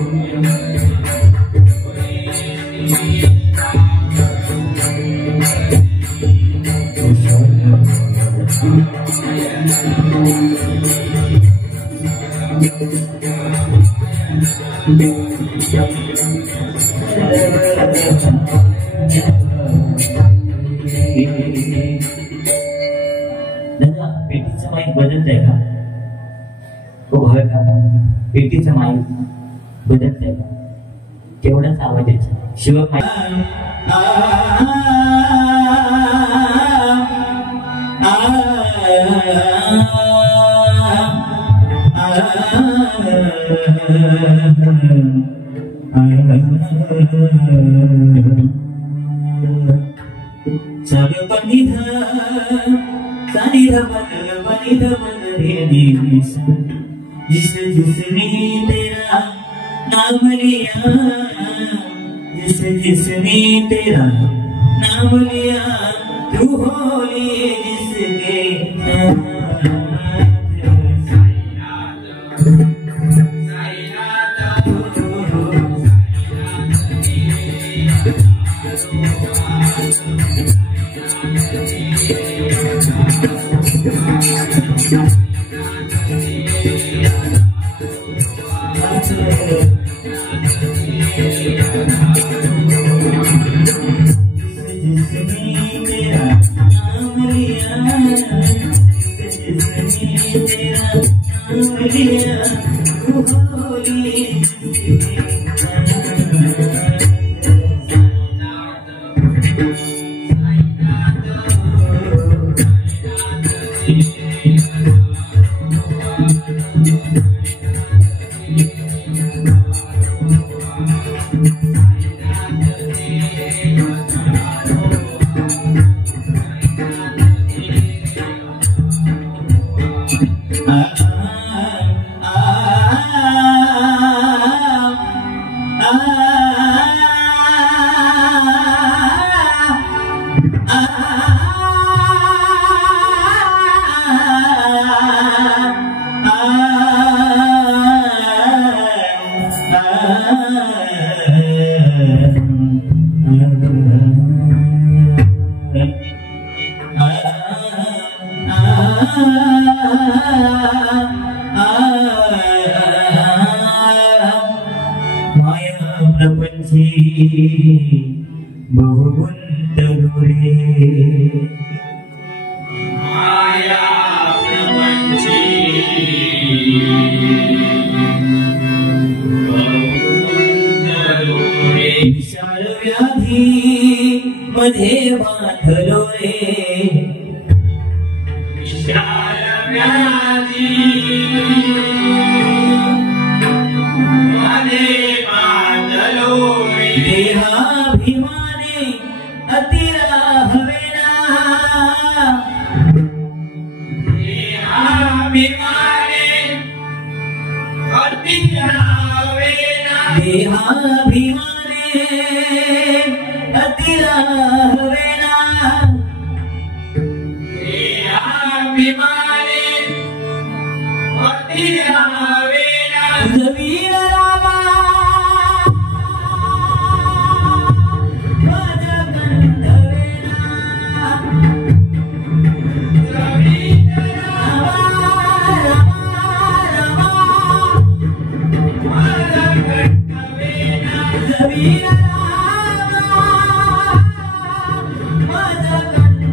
दादा पेटीचं माईक बदलतंय का तो भय का पेटीचं माईक बदलतंय का तेवढाच आवाज येतो शिवक माईक जिसने तेरा नाम लिया जिसने तेरा नाम लिया तू होली जिसके मध्ये बांधलो रे विशाल व्याधी मध्ये बांधलो रे देहाभिमाने अतिरा हवेना देहाभिमाने अतिरा हवेना देहाभिमाने अतिरा हवेना देहाभिमाने अतिरा हवेना जवीर रामा भज गंधवेना जवीर रामा रामा भज गंधवेना जवीर रामा भज गंधवेना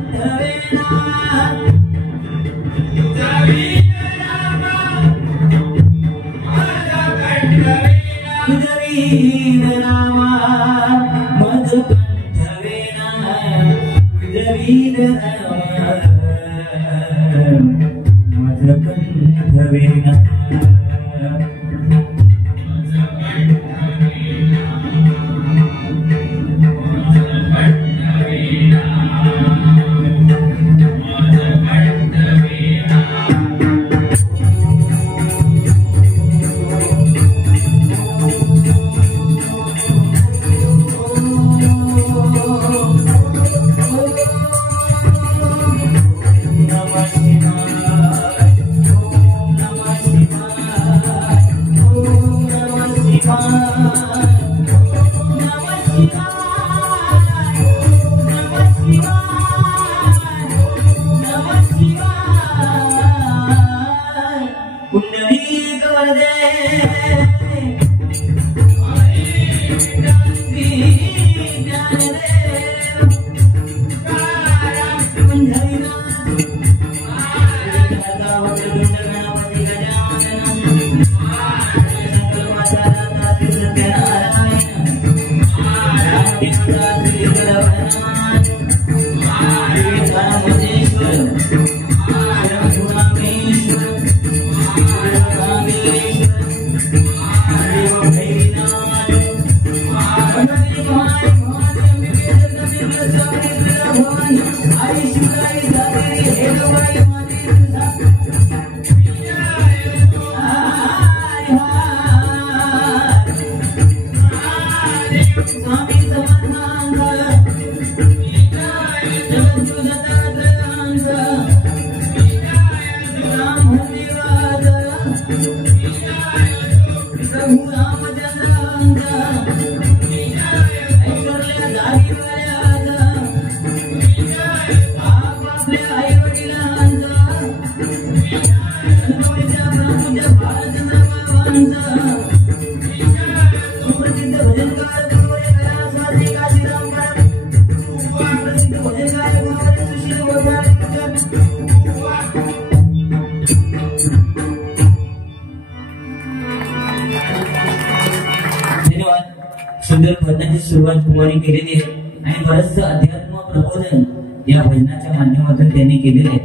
सुंदर भजनाची सुरुवात कुमारी केलेली आहे आणि बरंच अध्यात्म प्रबोधन या भजनाच्या माध्यमातून त्यांनी केलेले आहे.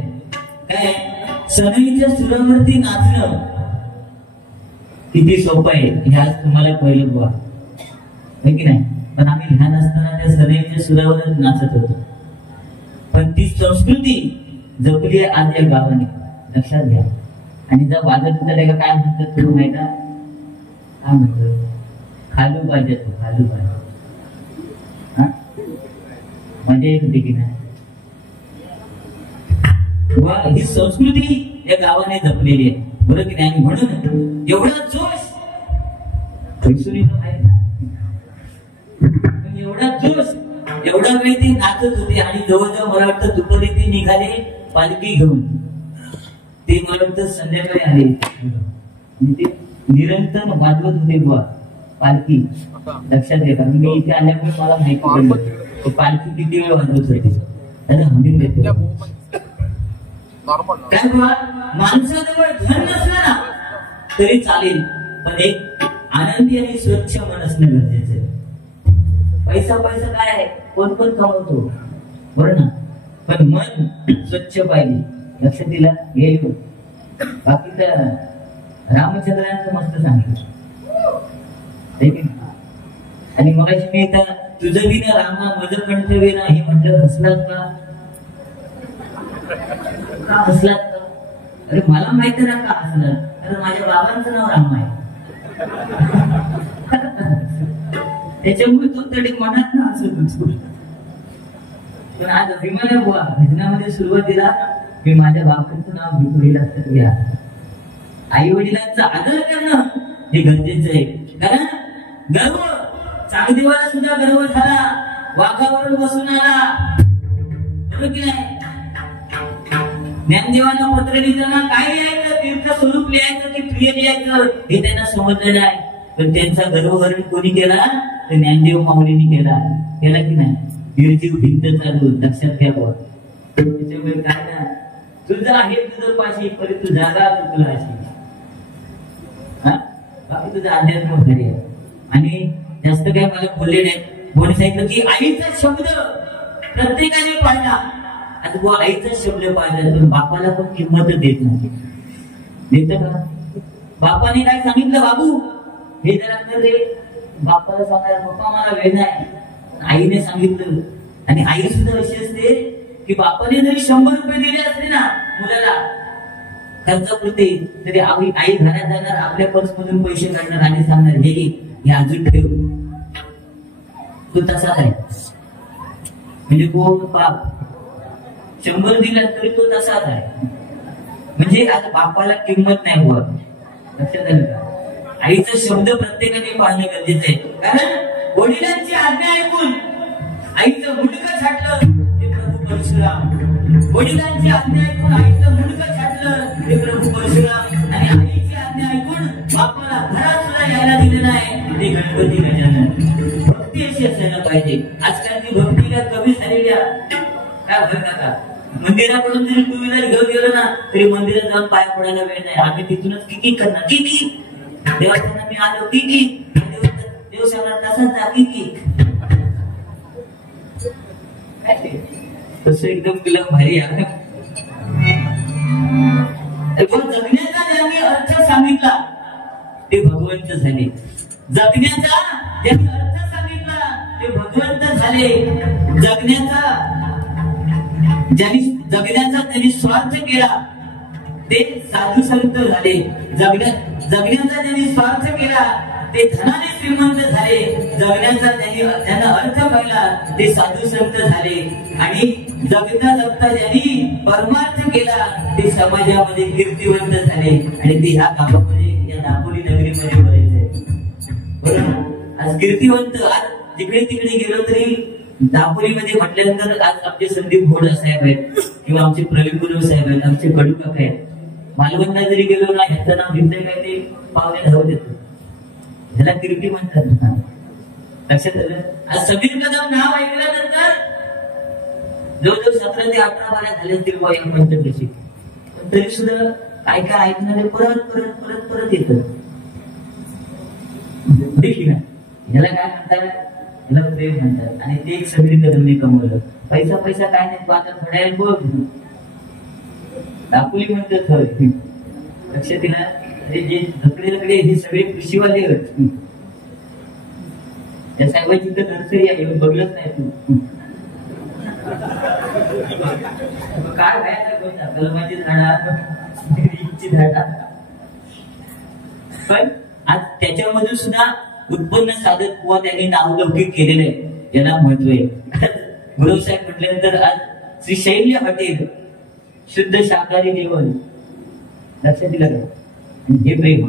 काय सनईच्या सुरावरती नाचणं किती सोपं आहे हे आज तुम्हाला कळलं बुवा, है की नाही? पण आम्ही लहान असताना त्या सनईच्या सुरावरच नाचत होतो. पण ती संस्कृती जपली आहे आज या गावाने, लक्षात घ्या. आणि जर वाजत होता त्याला काय म्हणतात तुला माहिती का? काय म्हणतात? खालू पाहिजे, तू खालू पाहिजे. मजा येत होती की नाही? ही संस्कृती या गावाने जपलेली आहे, बरं की नाही? आणि म्हणून एवढा जोश एवढा जोश एवढा वेळ ते नाचत होते. आणि जवळजवळ मला वाटतं दुपारी ते निघाले पालखी घेऊन. ते मला वाटतं संध्याकाळी आले. ते निरंतर वाजवत होते बुवा पालखी, लक्षात घ्या. कारण मी इथे आल्यामुळे मला माहिती पडलं पालखी किती वेळ वाजवत होती. त्याला हमीन देतो. काय बुवा, माणसाजवळ धन नसलं ना तरी चालेल, पण एक आनंदी आणि स्वच्छ मन असणं गरजेचं आहे. पैसा पैसा काय आहे, कोण पण कमवतो, बरं ना? पण मन स्वच्छ पाहिजे, लक्षात दिला घ्यायला. बाकी तर रामचंद्रांचं मस्त सांगितलं. आणि मग मी तर तुझं बी ना रामा मज कंठवे ना हे म्हटलं, हसलात का? हसलात का? अरे मला माहिती ना का हसलात, कारण माझ्या बाबांचं नाव राम आहे. त्याच्यामुळे तो तरी मनात ना हसत होतो. पण आज अभिमान बुवा भजनामध्ये सुरुवातीला मी माझ्या बाबांचं नाव घेतो, लक्षात घ्या. आई वडिलांचा आदर करणं हे गरजेचं आहे. कारण गर्व चांगदेवाला सुद्धा गर्व झाला, वाघावर बसून आला, बरोबर की नाही? ज्ञानदेवांना पत्र लिहिताना काय लिहायचं, तीर्थ स्वरूप लिहायचं की प्रिय लिहायचं हे त्यांना समजलेलं आहे. पण त्यांचा गर्वहरण कोणी केला तर ज्ञानदेव माऊलींनी केला की नाही? निर्जीव भिंत चालू, लक्षात घ्या. त्याच्यामुळे काय ना तुझं आहे तुझं पाशी परंतु जागा तुला अशी बाकी तुझं अध्यात्म घरी आहे. आणि जास्त काय मला बोलले नाही. कोणी सांगितलं की आईचा शब्द प्रत्येकाने पाळला. आता बुवा आईचा शब्द पाळला तर बापाला पण किंमत देत नाही. देत का? बापाने काय सांगितलं बाबू हे जरा कर रे. बापाला सांगायला पप्पा मला वेळ नाही. आईने सांगितलं. आणि आई सुद्धा अशी असते की बापाने जरी 100 रुपये दिले असते ना मुलाला खर्चापुरते तरी आई घरात जाणार आपल्या पर्स मधून पैसे काढणार आणि सांगणार हे अजून ठेव. तो तसाच आहे. म्हणजे कोण बाप 100 दिला तरी तो तसाच आहे. म्हणजे आज बापाला किंमत नाही बुवा. लक्षात आलं का? आईचा शब्द प्रत्येकाने पाळणं गरजेचं आहे. कारण वडिलांची आज्ञा ऐकून आईचं मुंडकं छाटलं ते प्रभू परशुराम. वडिलांची आज्ञा ऐकून आईचं मुंडकं छाटलं ते प्रभू परशुराम. आणि आईची आज्ञा ऐकून बापाला घरात सुद्धा यायला दिलं नाही ते गणपती गजानन. भक्ती अशी असायला पाहिजे. आजकालची भक्ती का कमी झालेली काय भर का? मंदिराकडून जरी 2 व्हीलर घेऊन गेलो ना तरी मंदिरात जाऊन पाय पडायला वेळ नाही. आम्ही तिथूनच किकी करणार किकी. देवाच्या मी आलो किकी. देव सांगणार तसंच जा किकी. तसं एकदम तुला भारी आहे. जगण्याचा ज्यांनी अर्थ सांगितला ते भगवंत झाले. जगण्याचा ज्यांनी अर्थ सांगितला ते भगवंत झाले. जगण्याचा त्यांनी स्वार्थ केला ते साधू संत झाले. जगण्याचा ज्यांनी स्वार्थ केला ते धनाने श्रीमंत झाले. जगण्याचा त्यांना अर्थ पाहिला ते साधू संत झाले. आणि जगता जगता ज्यांनी परमार्थ केला ते समाजामध्ये कीर्तिवंत झाले. आणि ते ह्या गावामध्ये या दापोली नगरीमध्ये बरेच बरोबर. आज कीर्तिवंत आज तिकडे गेलो तरी दापोलीमध्ये म्हटल्यानंतर आज आमचे संदीप घोडा साहेब आहेत किंवा आमचे प्रवीण गुरु साहेब आहेत, आमचे कडू काका आहेत. मालवणला जरी गेलो ना ह्याचं नाव घेतलं काय ते पाहुणे धावत येतो. ह्याला कीर्ती म्हणतात. लक्षात आलं? आज समीर कदम नाव ऐकल्यानंतर जवळजवळ 17 ते 18 बाऱ्या झाले असतील या पंचदशी. पण तरी सुद्धा काय काय ऐकणारे परत येत. ह्याला काय म्हणतात? ह्याला प्रेम म्हणतात. आणि ते एक समीर कदमने कमवलं. पैसा काय नाही. तू आता थोड्या वेळ बघ दापोली म्हणतात. लक्षात येईल? जे धकडे हे सगळे कृषीवाले त्या साहेबांची तर नर्सरी आहे. बघलंच नाही तू काय व्हायचं कलमाची झाडा. पण आज त्याच्यामधून सुद्धा उत्पन्न साधत किंवा त्यांनी नावलौकिक केलेलं आहे. याला महत्व आहे. गुरुसाहेब म्हटल्यानंतर आज श्री शैल्य हॉटेल शुद्ध शाकाहारी जेवण. लक्षात दिलं का? हे प्रेम.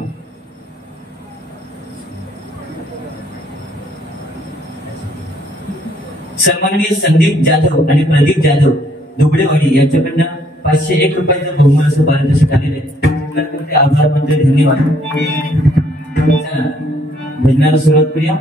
सन्माननीय संदीप जाधव आणि प्रदीप जाधव दुबळेवाडी यांच्याकडनं 501 रुपयाचं बहुमान असं पारितोषिक आलेलं आहे. आभार मानतो. धन्यवाद. चला भजनाला सुरुवात करूया.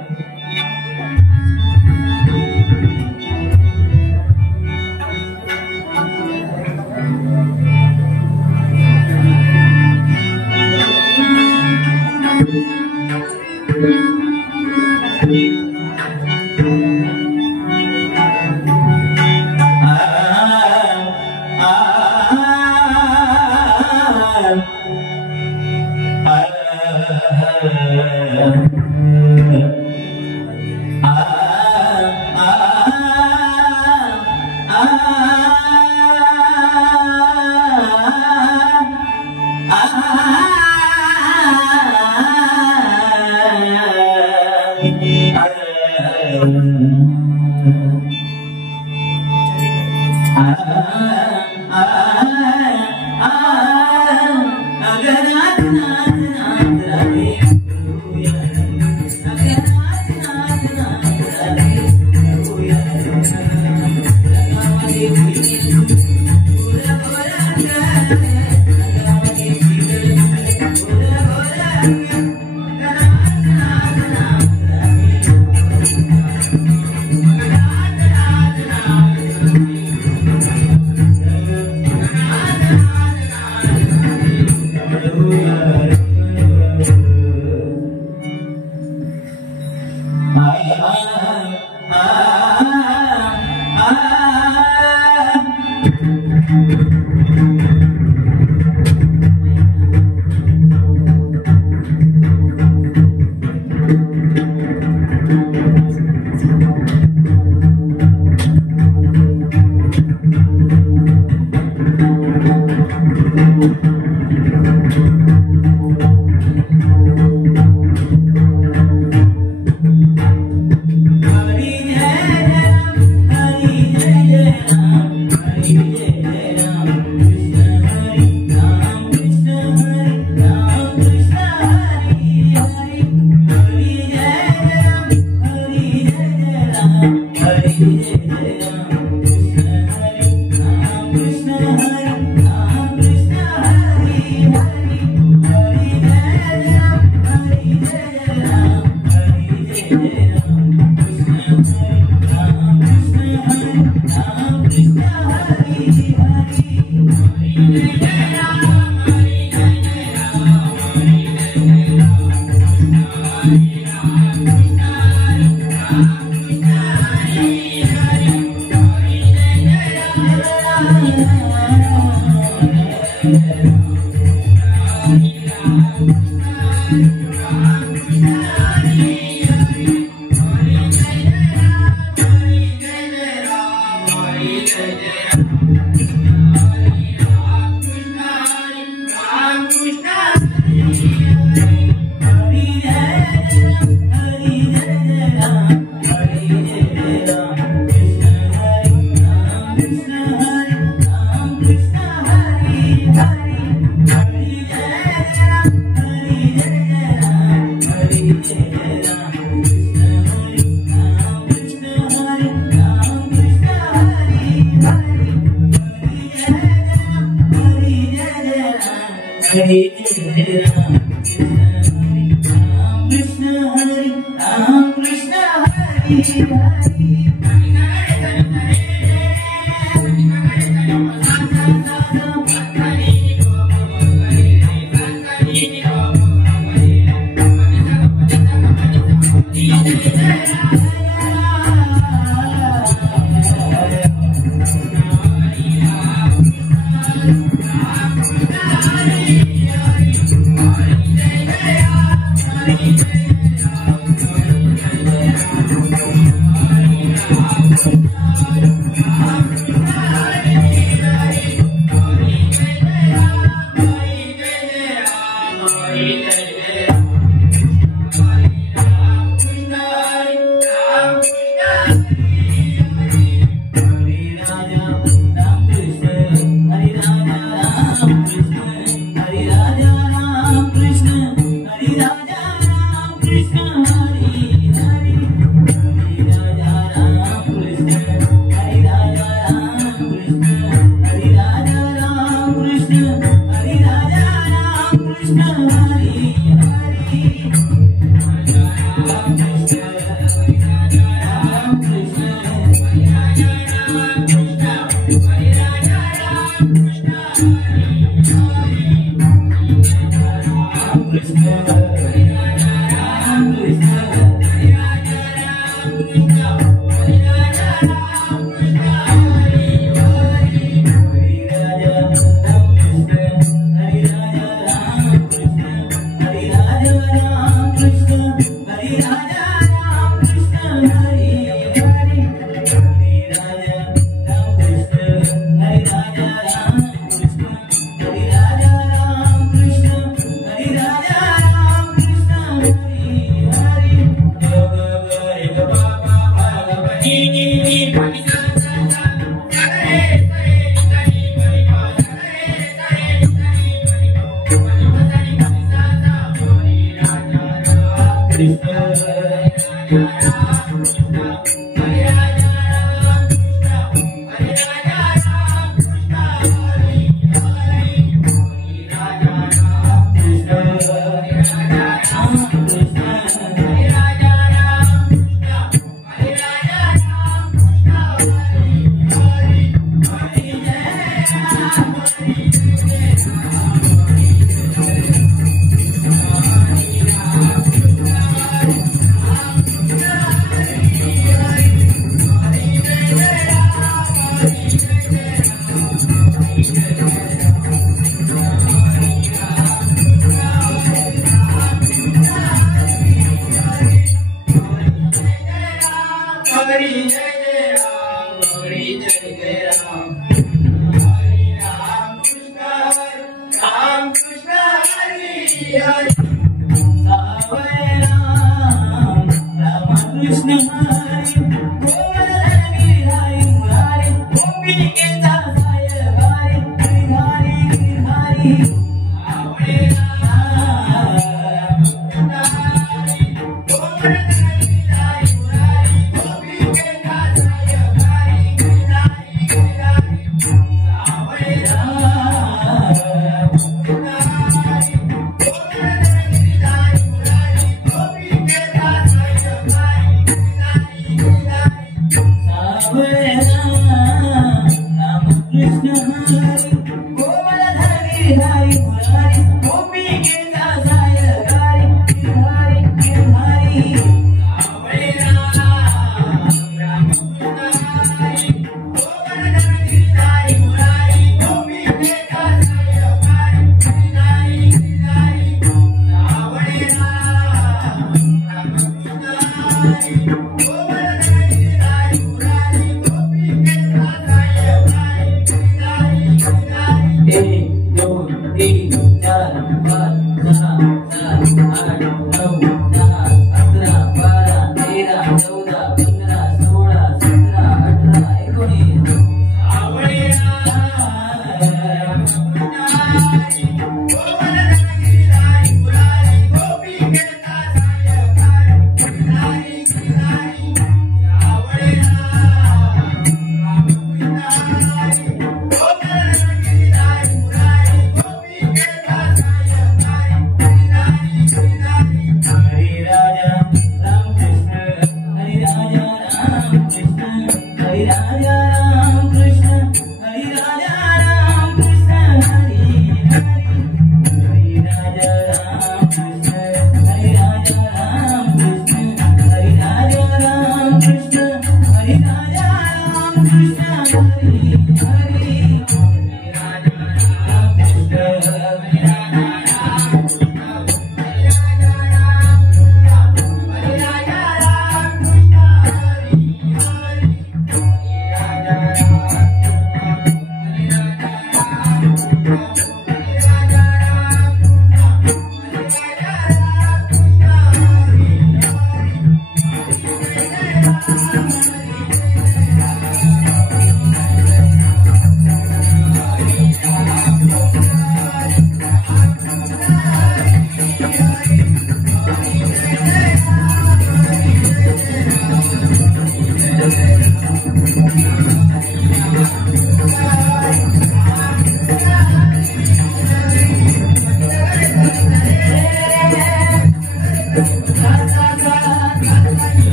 Hare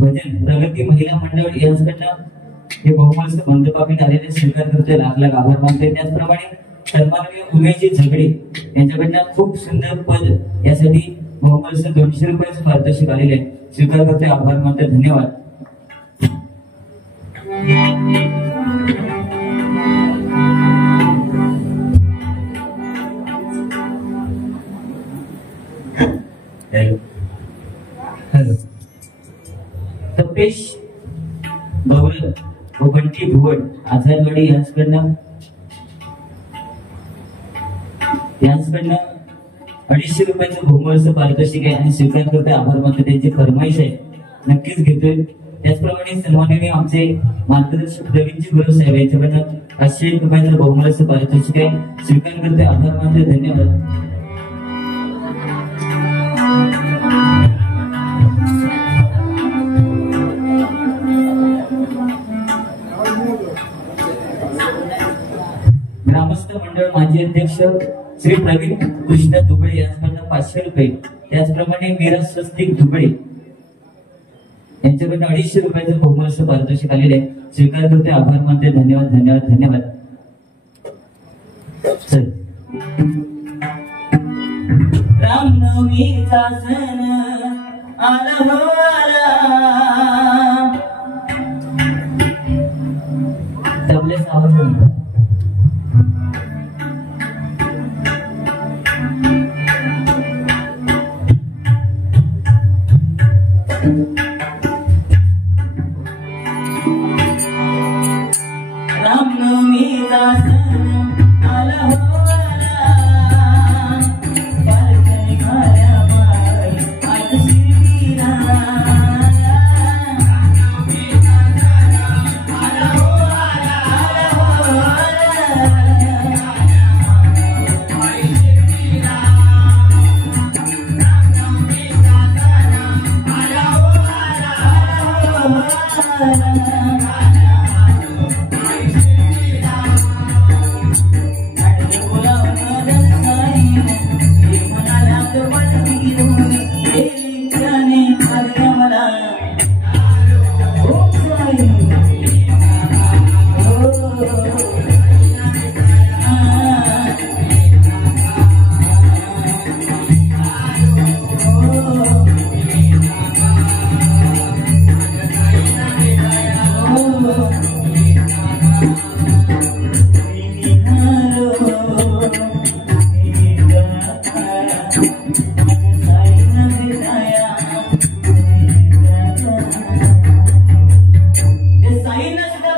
भजन प्रगती महिला मंडळ यांच्याकडनं हे बहुमानचं मंडपापी कार्यालय स्वीकार करते, लाख लाख आभार मानते. त्याचप्रमाणे सन्माननीय उमेशजी झगडे यांच्याकडनं खूप सुंदर पद यासाठी बहुमानचं 200 रुपयाचं पारितोषिक आलेले आहे, स्वीकार करते, आभार मानते. धन्यवाद. हॅलो. तपेश भवल व बंटी भुवड आझादवाडी यांच्याकडनं 250 रुपयाचं बहुमूल्य पारितोषिक आहे आणि स्वीकार करते, आभार मानते. त्यांची फरमाईश आहे, नक्कीच घेतोय. त्याचप्रमाणे सन्माननीय आमचे मार्गदर्शक रवींद्र गुरु साहेब यांच्याकडनं 500 रुपयाचं बहुमूल्य पारितोषिक आहे, स्वीकार करते, आभार मानते. धन्यवाद. ग्रामस्थ मंडळ माजी अध्यक्ष श्री प्रवीण कृष्ण दुबळे यांच्याकडनं 500 रुपये. त्याचप्रमाणे मीरा स्वस्तिक दुबळे यांच्याकडनं 250 रुपयाचं बहुमूल्य पारितोषिक आलेले आहे, स्वीकार करते, आभार मानते. धन्यवाद धन्यवाद धन्यवाद. चल. रामनवमीचा सण आला हो आला, आपल्याच आवाज म्हणतात. रामनवमीचा सण आला हो आला, पालखी घाल्या बाई आज शिर्डीला. रामनवमीचा सण आला हो आला, आला हो आला, बाई शिर्डीला. रामनवमीचा सण आला हो आला, आला हो आला.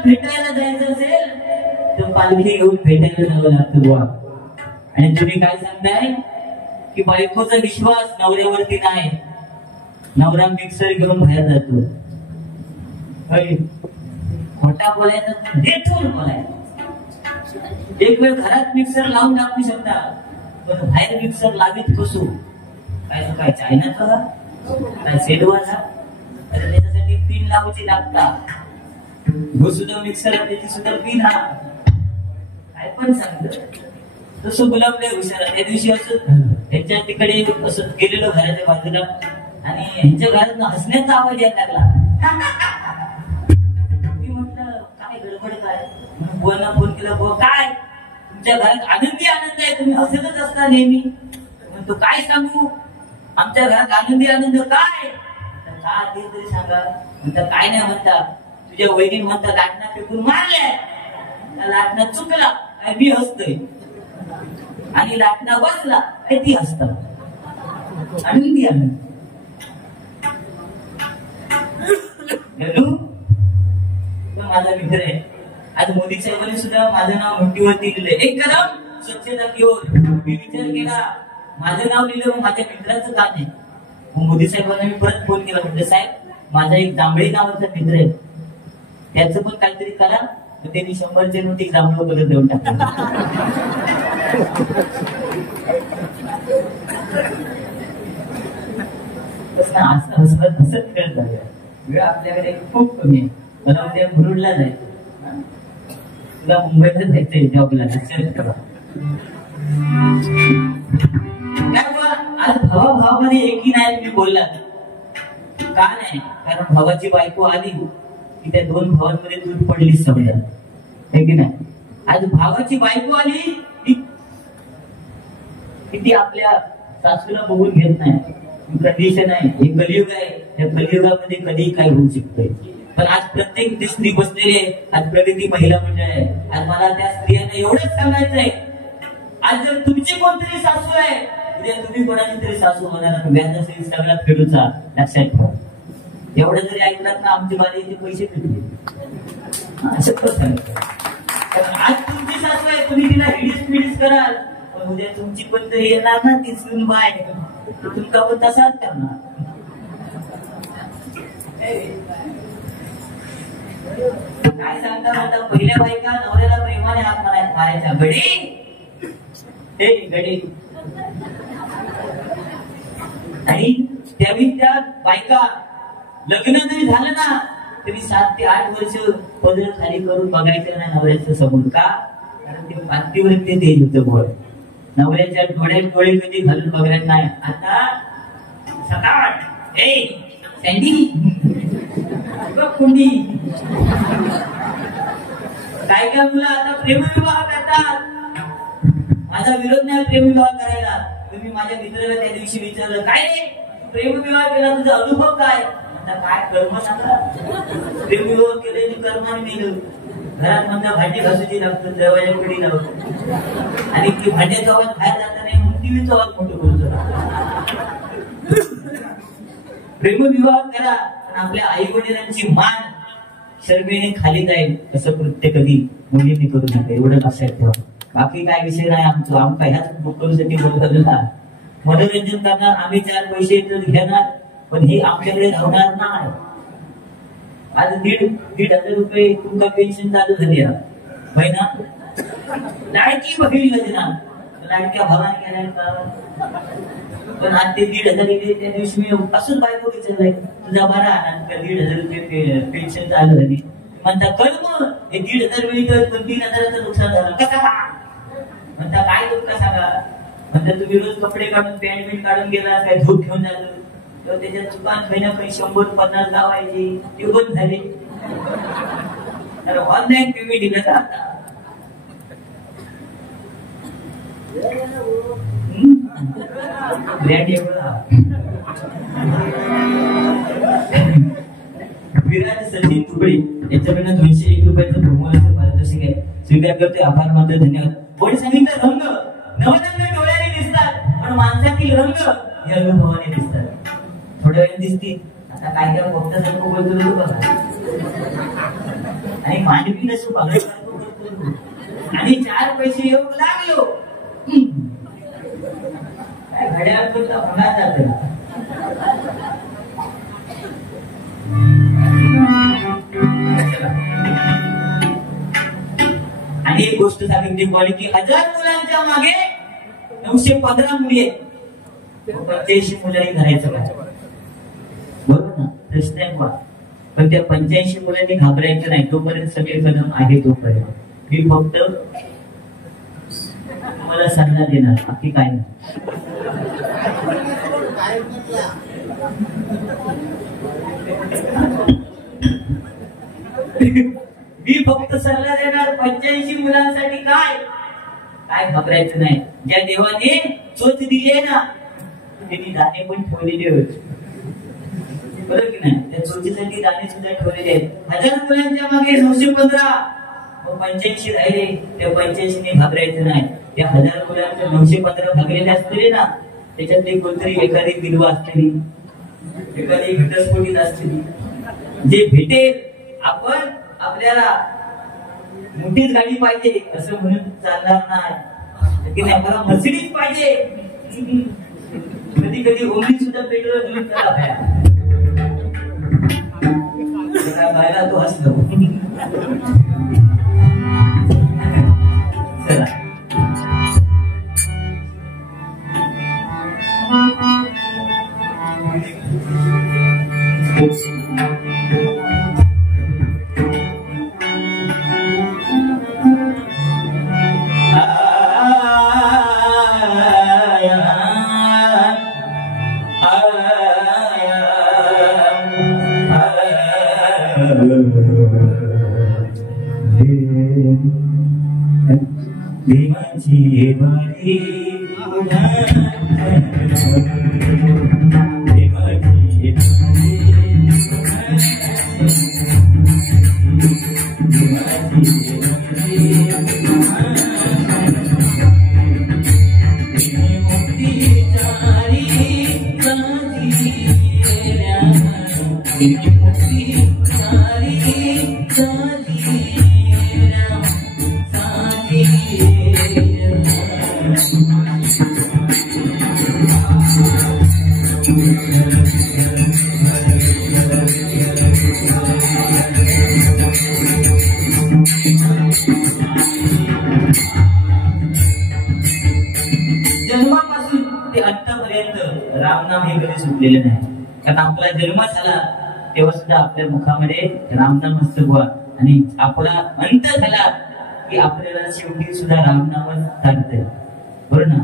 भेटायला जायचं असेल तर पालखी घेऊन भेटायला जावं लागतं बुवा. आणि तुम्ही काय सांगताय की बायकोचा विश्वास नवऱ्यावरती नाही, नवरा मिक्सर घेऊन बाहेर जातो. खोटा बोलायचा देठून बोलायचा. एक वेळ घरात मिक्सर लावून टाकू शकता, पण बाहेर मिक्सर लावीत कसू? काय चायनाचा काय सेडवाचा? त्याच्यासाठी पिन लावायची लागतात. सुद्धा मिक्सर त्याची सुद्धा पिन हा काय पण सांगत. तसं गुलाब लय हुशार. त्या दिवशी असं त्यांच्या तिकडे असं गेलेलो घराच्या बाजूला, आणि ह्यांच्या घरात हसण्याचा आवाज यायला लागला. मी म्हटलं काय गडबड काय? बुवांना फोन केला, बुवा काय तुमच्या घरात आनंदी आनंद आहे, तुम्ही हसतच असता नेहमी. म्हणतो काय सांगू, आमच्या घरात आनंदी आनंद काय? काय ते तरी सांगा. म्हणता काय नाही, म्हणता तुझ्या वहिनी म्हणता लाटणा फेकून मारलाय, लाटणा चुकला काय मी हसतोय, आणि लाटणा बसला काय ती हसतात. आनंदी आनंद. माझा मित्र आहे. आज मोदी साहेबांनी सुद्धा माझं नाव नोटीवरती लिहिलंय, एक कदम स्वच्छता की ओर. मी विचार केला माझं नाव लिहिलं मग माझ्या मित्राचं का नाही. मग मोदी साहेबांना मी परत फोन केला, म्हटलं साहेब माझा एक जांभळे नावाचा मित्र आहे, त्याचं पण काहीतरी करा. तर त्यांनी 100चे नोट एक जांभळं परत देऊन टाकलं. हसत हसत खेळत झालं. वेळ आपल्याकडे खूप कमी आहे. मला उद्या मुरुडला जायचं, तुला मुंबईला जायचंय जॉबला. आज भावाभावामध्ये एकी नाही तुम्ही बोललात का नाही? कारण भावाची बायको आली की त्या दोन भावांमध्ये तूट पडली समजा, आहे की नाही? आज भावाची बायको आली की ती आपल्या सासूला बघून घेत नाही. कंडिशन आहे, हे कलियुग आहे. त्या कलियुगामध्ये कधीही काय होऊ शकतंय. पण आज प्रत्येक स्त्री बसलेली आहे. आज प्रगती महिला मंडळ आहे. आज मला त्या स्त्रियांना एवढंच सांगायचंय, आज जर तुमची कोणतरी सासू आहे, उद्या तुम्ही कोणाची तरी सासू होणार. व्याजासहित सगळा फेडूचा लक्षात ठेवा. एवढं जरी ऐकलात ना आमच्या बाजूचे पैसे भेटले असं कसं. आज तुमची सासू आहे, तुम्ही तिला हिडीस कराल, पण उद्या तुमची पण तरी येणार ना ती सून बाय, तुमचा पण तसाच करणार. काय सांगता म्हणता, पहिल्या बायका नवऱ्याला प्रेमाने हात मारायच्या, गडी हे गडी. आणि त्यावेळी त्या बायका लग्न जरी झालं ना तरी 7 ते 8 वर्ष पदर खाली करून बघायचं नाही नवऱ्याच्या समोर. का? कारण ते पाठीवर ते देत होतं बोल. नवऱ्याच्या डोळ्यात डोळे कधी घालून बघायला नाही. आता सकाळ सँडी कुंडी. काय मुलं आता प्रेमविवाह करतात. माझा विरोध नाही प्रेमविवाह करायला. तुम्ही माझ्या मित्राला त्या दिवशी विचारलं, काय रे प्रेमविवाह केला, तुझा अनुभव काय? आता काय कर्म सांगा. प्रेमविवाह केले कर्माने नेलं. घरात म्हणता भांडी घासूची लागतो, दरवाजा कडी लावतो आणि ती भांड्याचा आवाज बाहेर जाता नाही म्हणून टीव्हीचा आवाज मोठं बोलतो. प्रेमविवाह करा पण आपल्या आई वडिलांची मान शर्मेने खाली जाईल असं कृत्य कधी मुलींनी करू नका, एवढं लक्षात ठेवा. बाकी काय विषय नाही आमचं, आमचा ह्याच करूसाठी बोलतो. मनोरंजन करणार आम्ही 4 पैसे घेणार पण हे आमच्याकडे धावणार नाही. आज 1,500 रुपये तुमचा पेन्शन चालू झाली महिना. लाडकी बहीण योजना लाडक्या भावाने केल्या का? पण आज ते 1,500 गेले. त्या दिवशी मी असून बायको विचारलंय तुझा बरा आला का 1,500 रुपये पेन्शन चालू झाली. म्हणता कर्म हे 1,500 मिळतं पण 3,000चं नुकसान झालं. कसा म्हणता काय दुःख सांगा. म्हणता तुम्ही रोज कपडे काढून पॅन्ट बिंट काढून गेला काय धूप घेऊन जातो तर त्याच्या दुकान काही ना काही 100-50 लावायचे ते बंद झाले. तर ऑनलाईन पेमेंट दिलं का आता विराट सचिन तुकडे याच्याकडनं 201 रुपयाचं बहुमानाचं पारितोषिक आहे. स्वीकार करतोय, आभार मानतोय, धन्यवाद. कोणी सांगितलं रंग नवरंग डोळ्याने दिसतात पण माणसातील रंग हे अनुभवाने दिसतात. थोड्या वेळ दिसतील आता काय काय बघतासारखं बोलतो बघा आणि मांडवी नसू बघायसारखं बोलतो आणि 4 पैसे येऊ लागलो काय घड्याळ पण होणार जात. आणि एक गोष्ट सांगितली बोली की 1000 मुलांच्या मागे 915 मुली आहेत. 85 मुलांनी धरायचं काय बरोबर ना? प्रश्न आहे बा. पण त्या 85 मुलांनी घाबरायचं नाही. तोपर्यंत समीर कदम आहे तोपर्यंत मी फक्त तुम्हाला सल्ला देणार, बाकी काय नाही. मी फक्त सल्ला देणार 85 मुलांसाठी काय काय घाबरायचं नाही. ज्या देवाने चोच दिली आहे ना त्यांनी दाणे पण ठेवलेले होते बरोबर की नाही. त्या चोचीसाठी दाणे सुद्धा ठेवलेले आहेत. 1000 मुलांच्या मागे 915 85 राहिले. त्या 85 ने घाबरायचं नाही. त्या 1000 मुलांच्या 915 भागलेले असलेले ना त्याच्यातली कोणतरी एखादी विधवा असलेली एखादी घटस्फोटीत असलेली जे भेटेल. आपण आपल्याला मोठीच गाडी पाहिजे असं म्हणून चालणार नाही की नाही. मला मर्सिडीज पाहिजे. कधी कधी ओमनी सुद्धा पेट्रोल घेऊन तो हसलो. चला देवाची बारी जन्मापासून ते आतापर्यंत रामनाम हे कधी सुटलेलं नाही. कारण आपला जन्म झाला तेव्हा सुद्धा आपल्या मुखामध्ये रामनाम असतं बुवा आणि आपला अंत झाला की आपल्याला शेवटी सुद्धा रामनामच चालतंय बरोबर ना.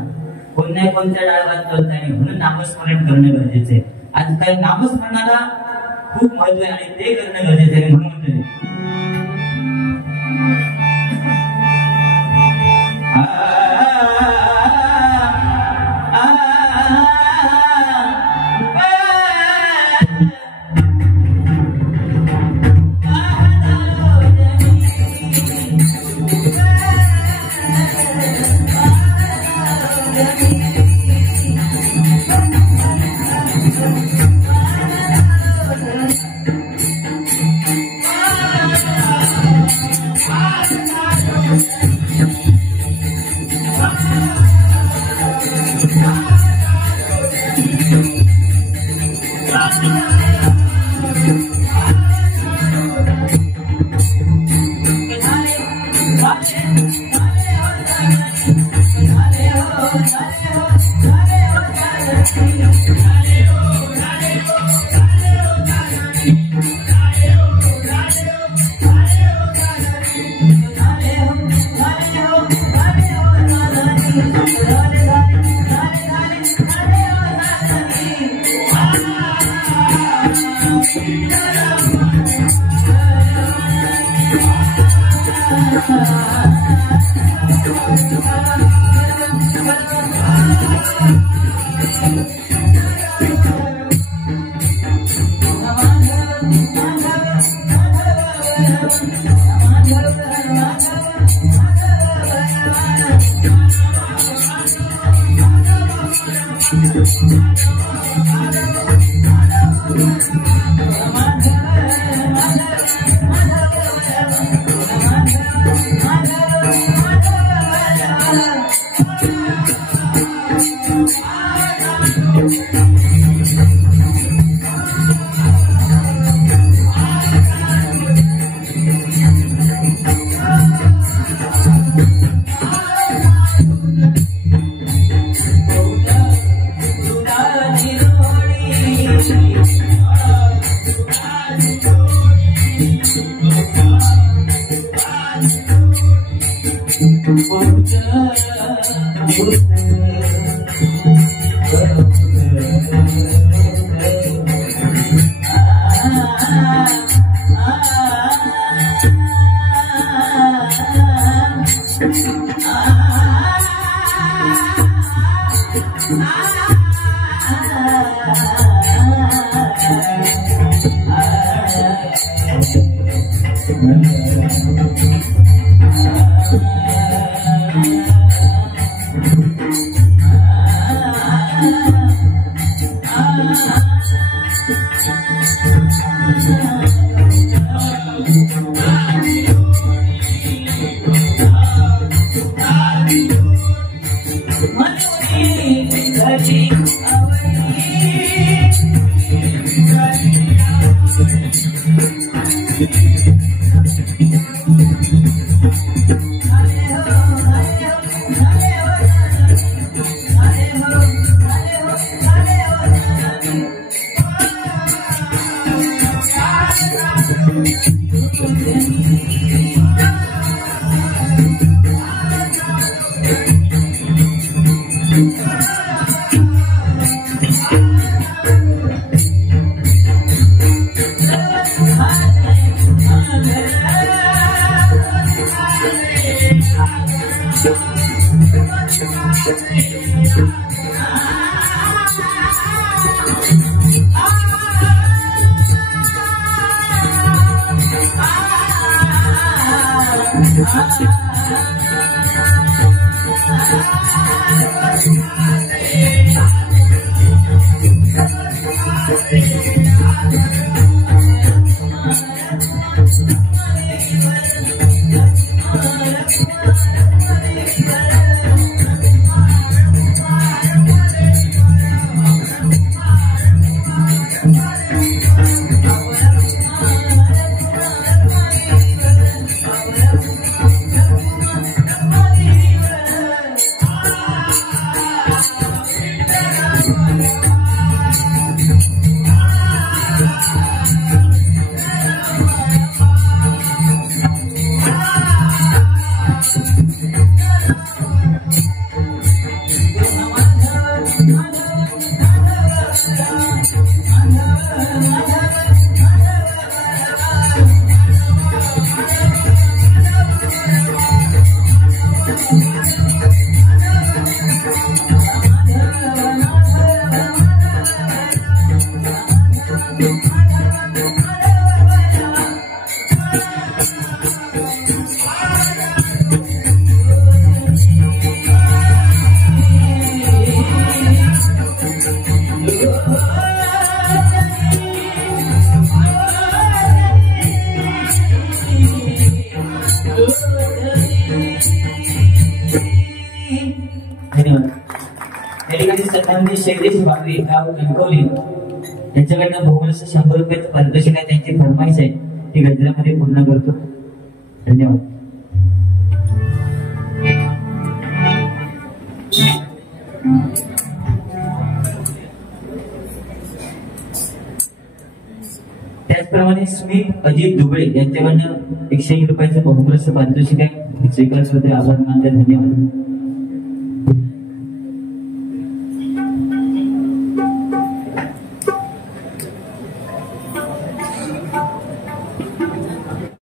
कोणत्या कोणत्या डाळात चालत नाही म्हणून नामस्मरण करणं गरजेचं आहे. आज काय नामस्मरणाला खूप महत्व आहे आणि ते करणं गरजेचं आहे. म्हणून म्हणतोय शैलेश भाकरे गाव कणकवली यांच्याकडनं भोगलस 100 रुपयाचं पारितोषिक आहे. त्यांची फरमाईश आहे ती गजरामध्ये पूर्ण करतो. धन्यवाद. त्याचप्रमाणे स्मित अजित दुबळे यांच्याकडनं 101 रुपयाचं बहुमूल्य पारितोषिक आहे. स्वीकारण्याबद्दल आभार मानते. धन्यवाद.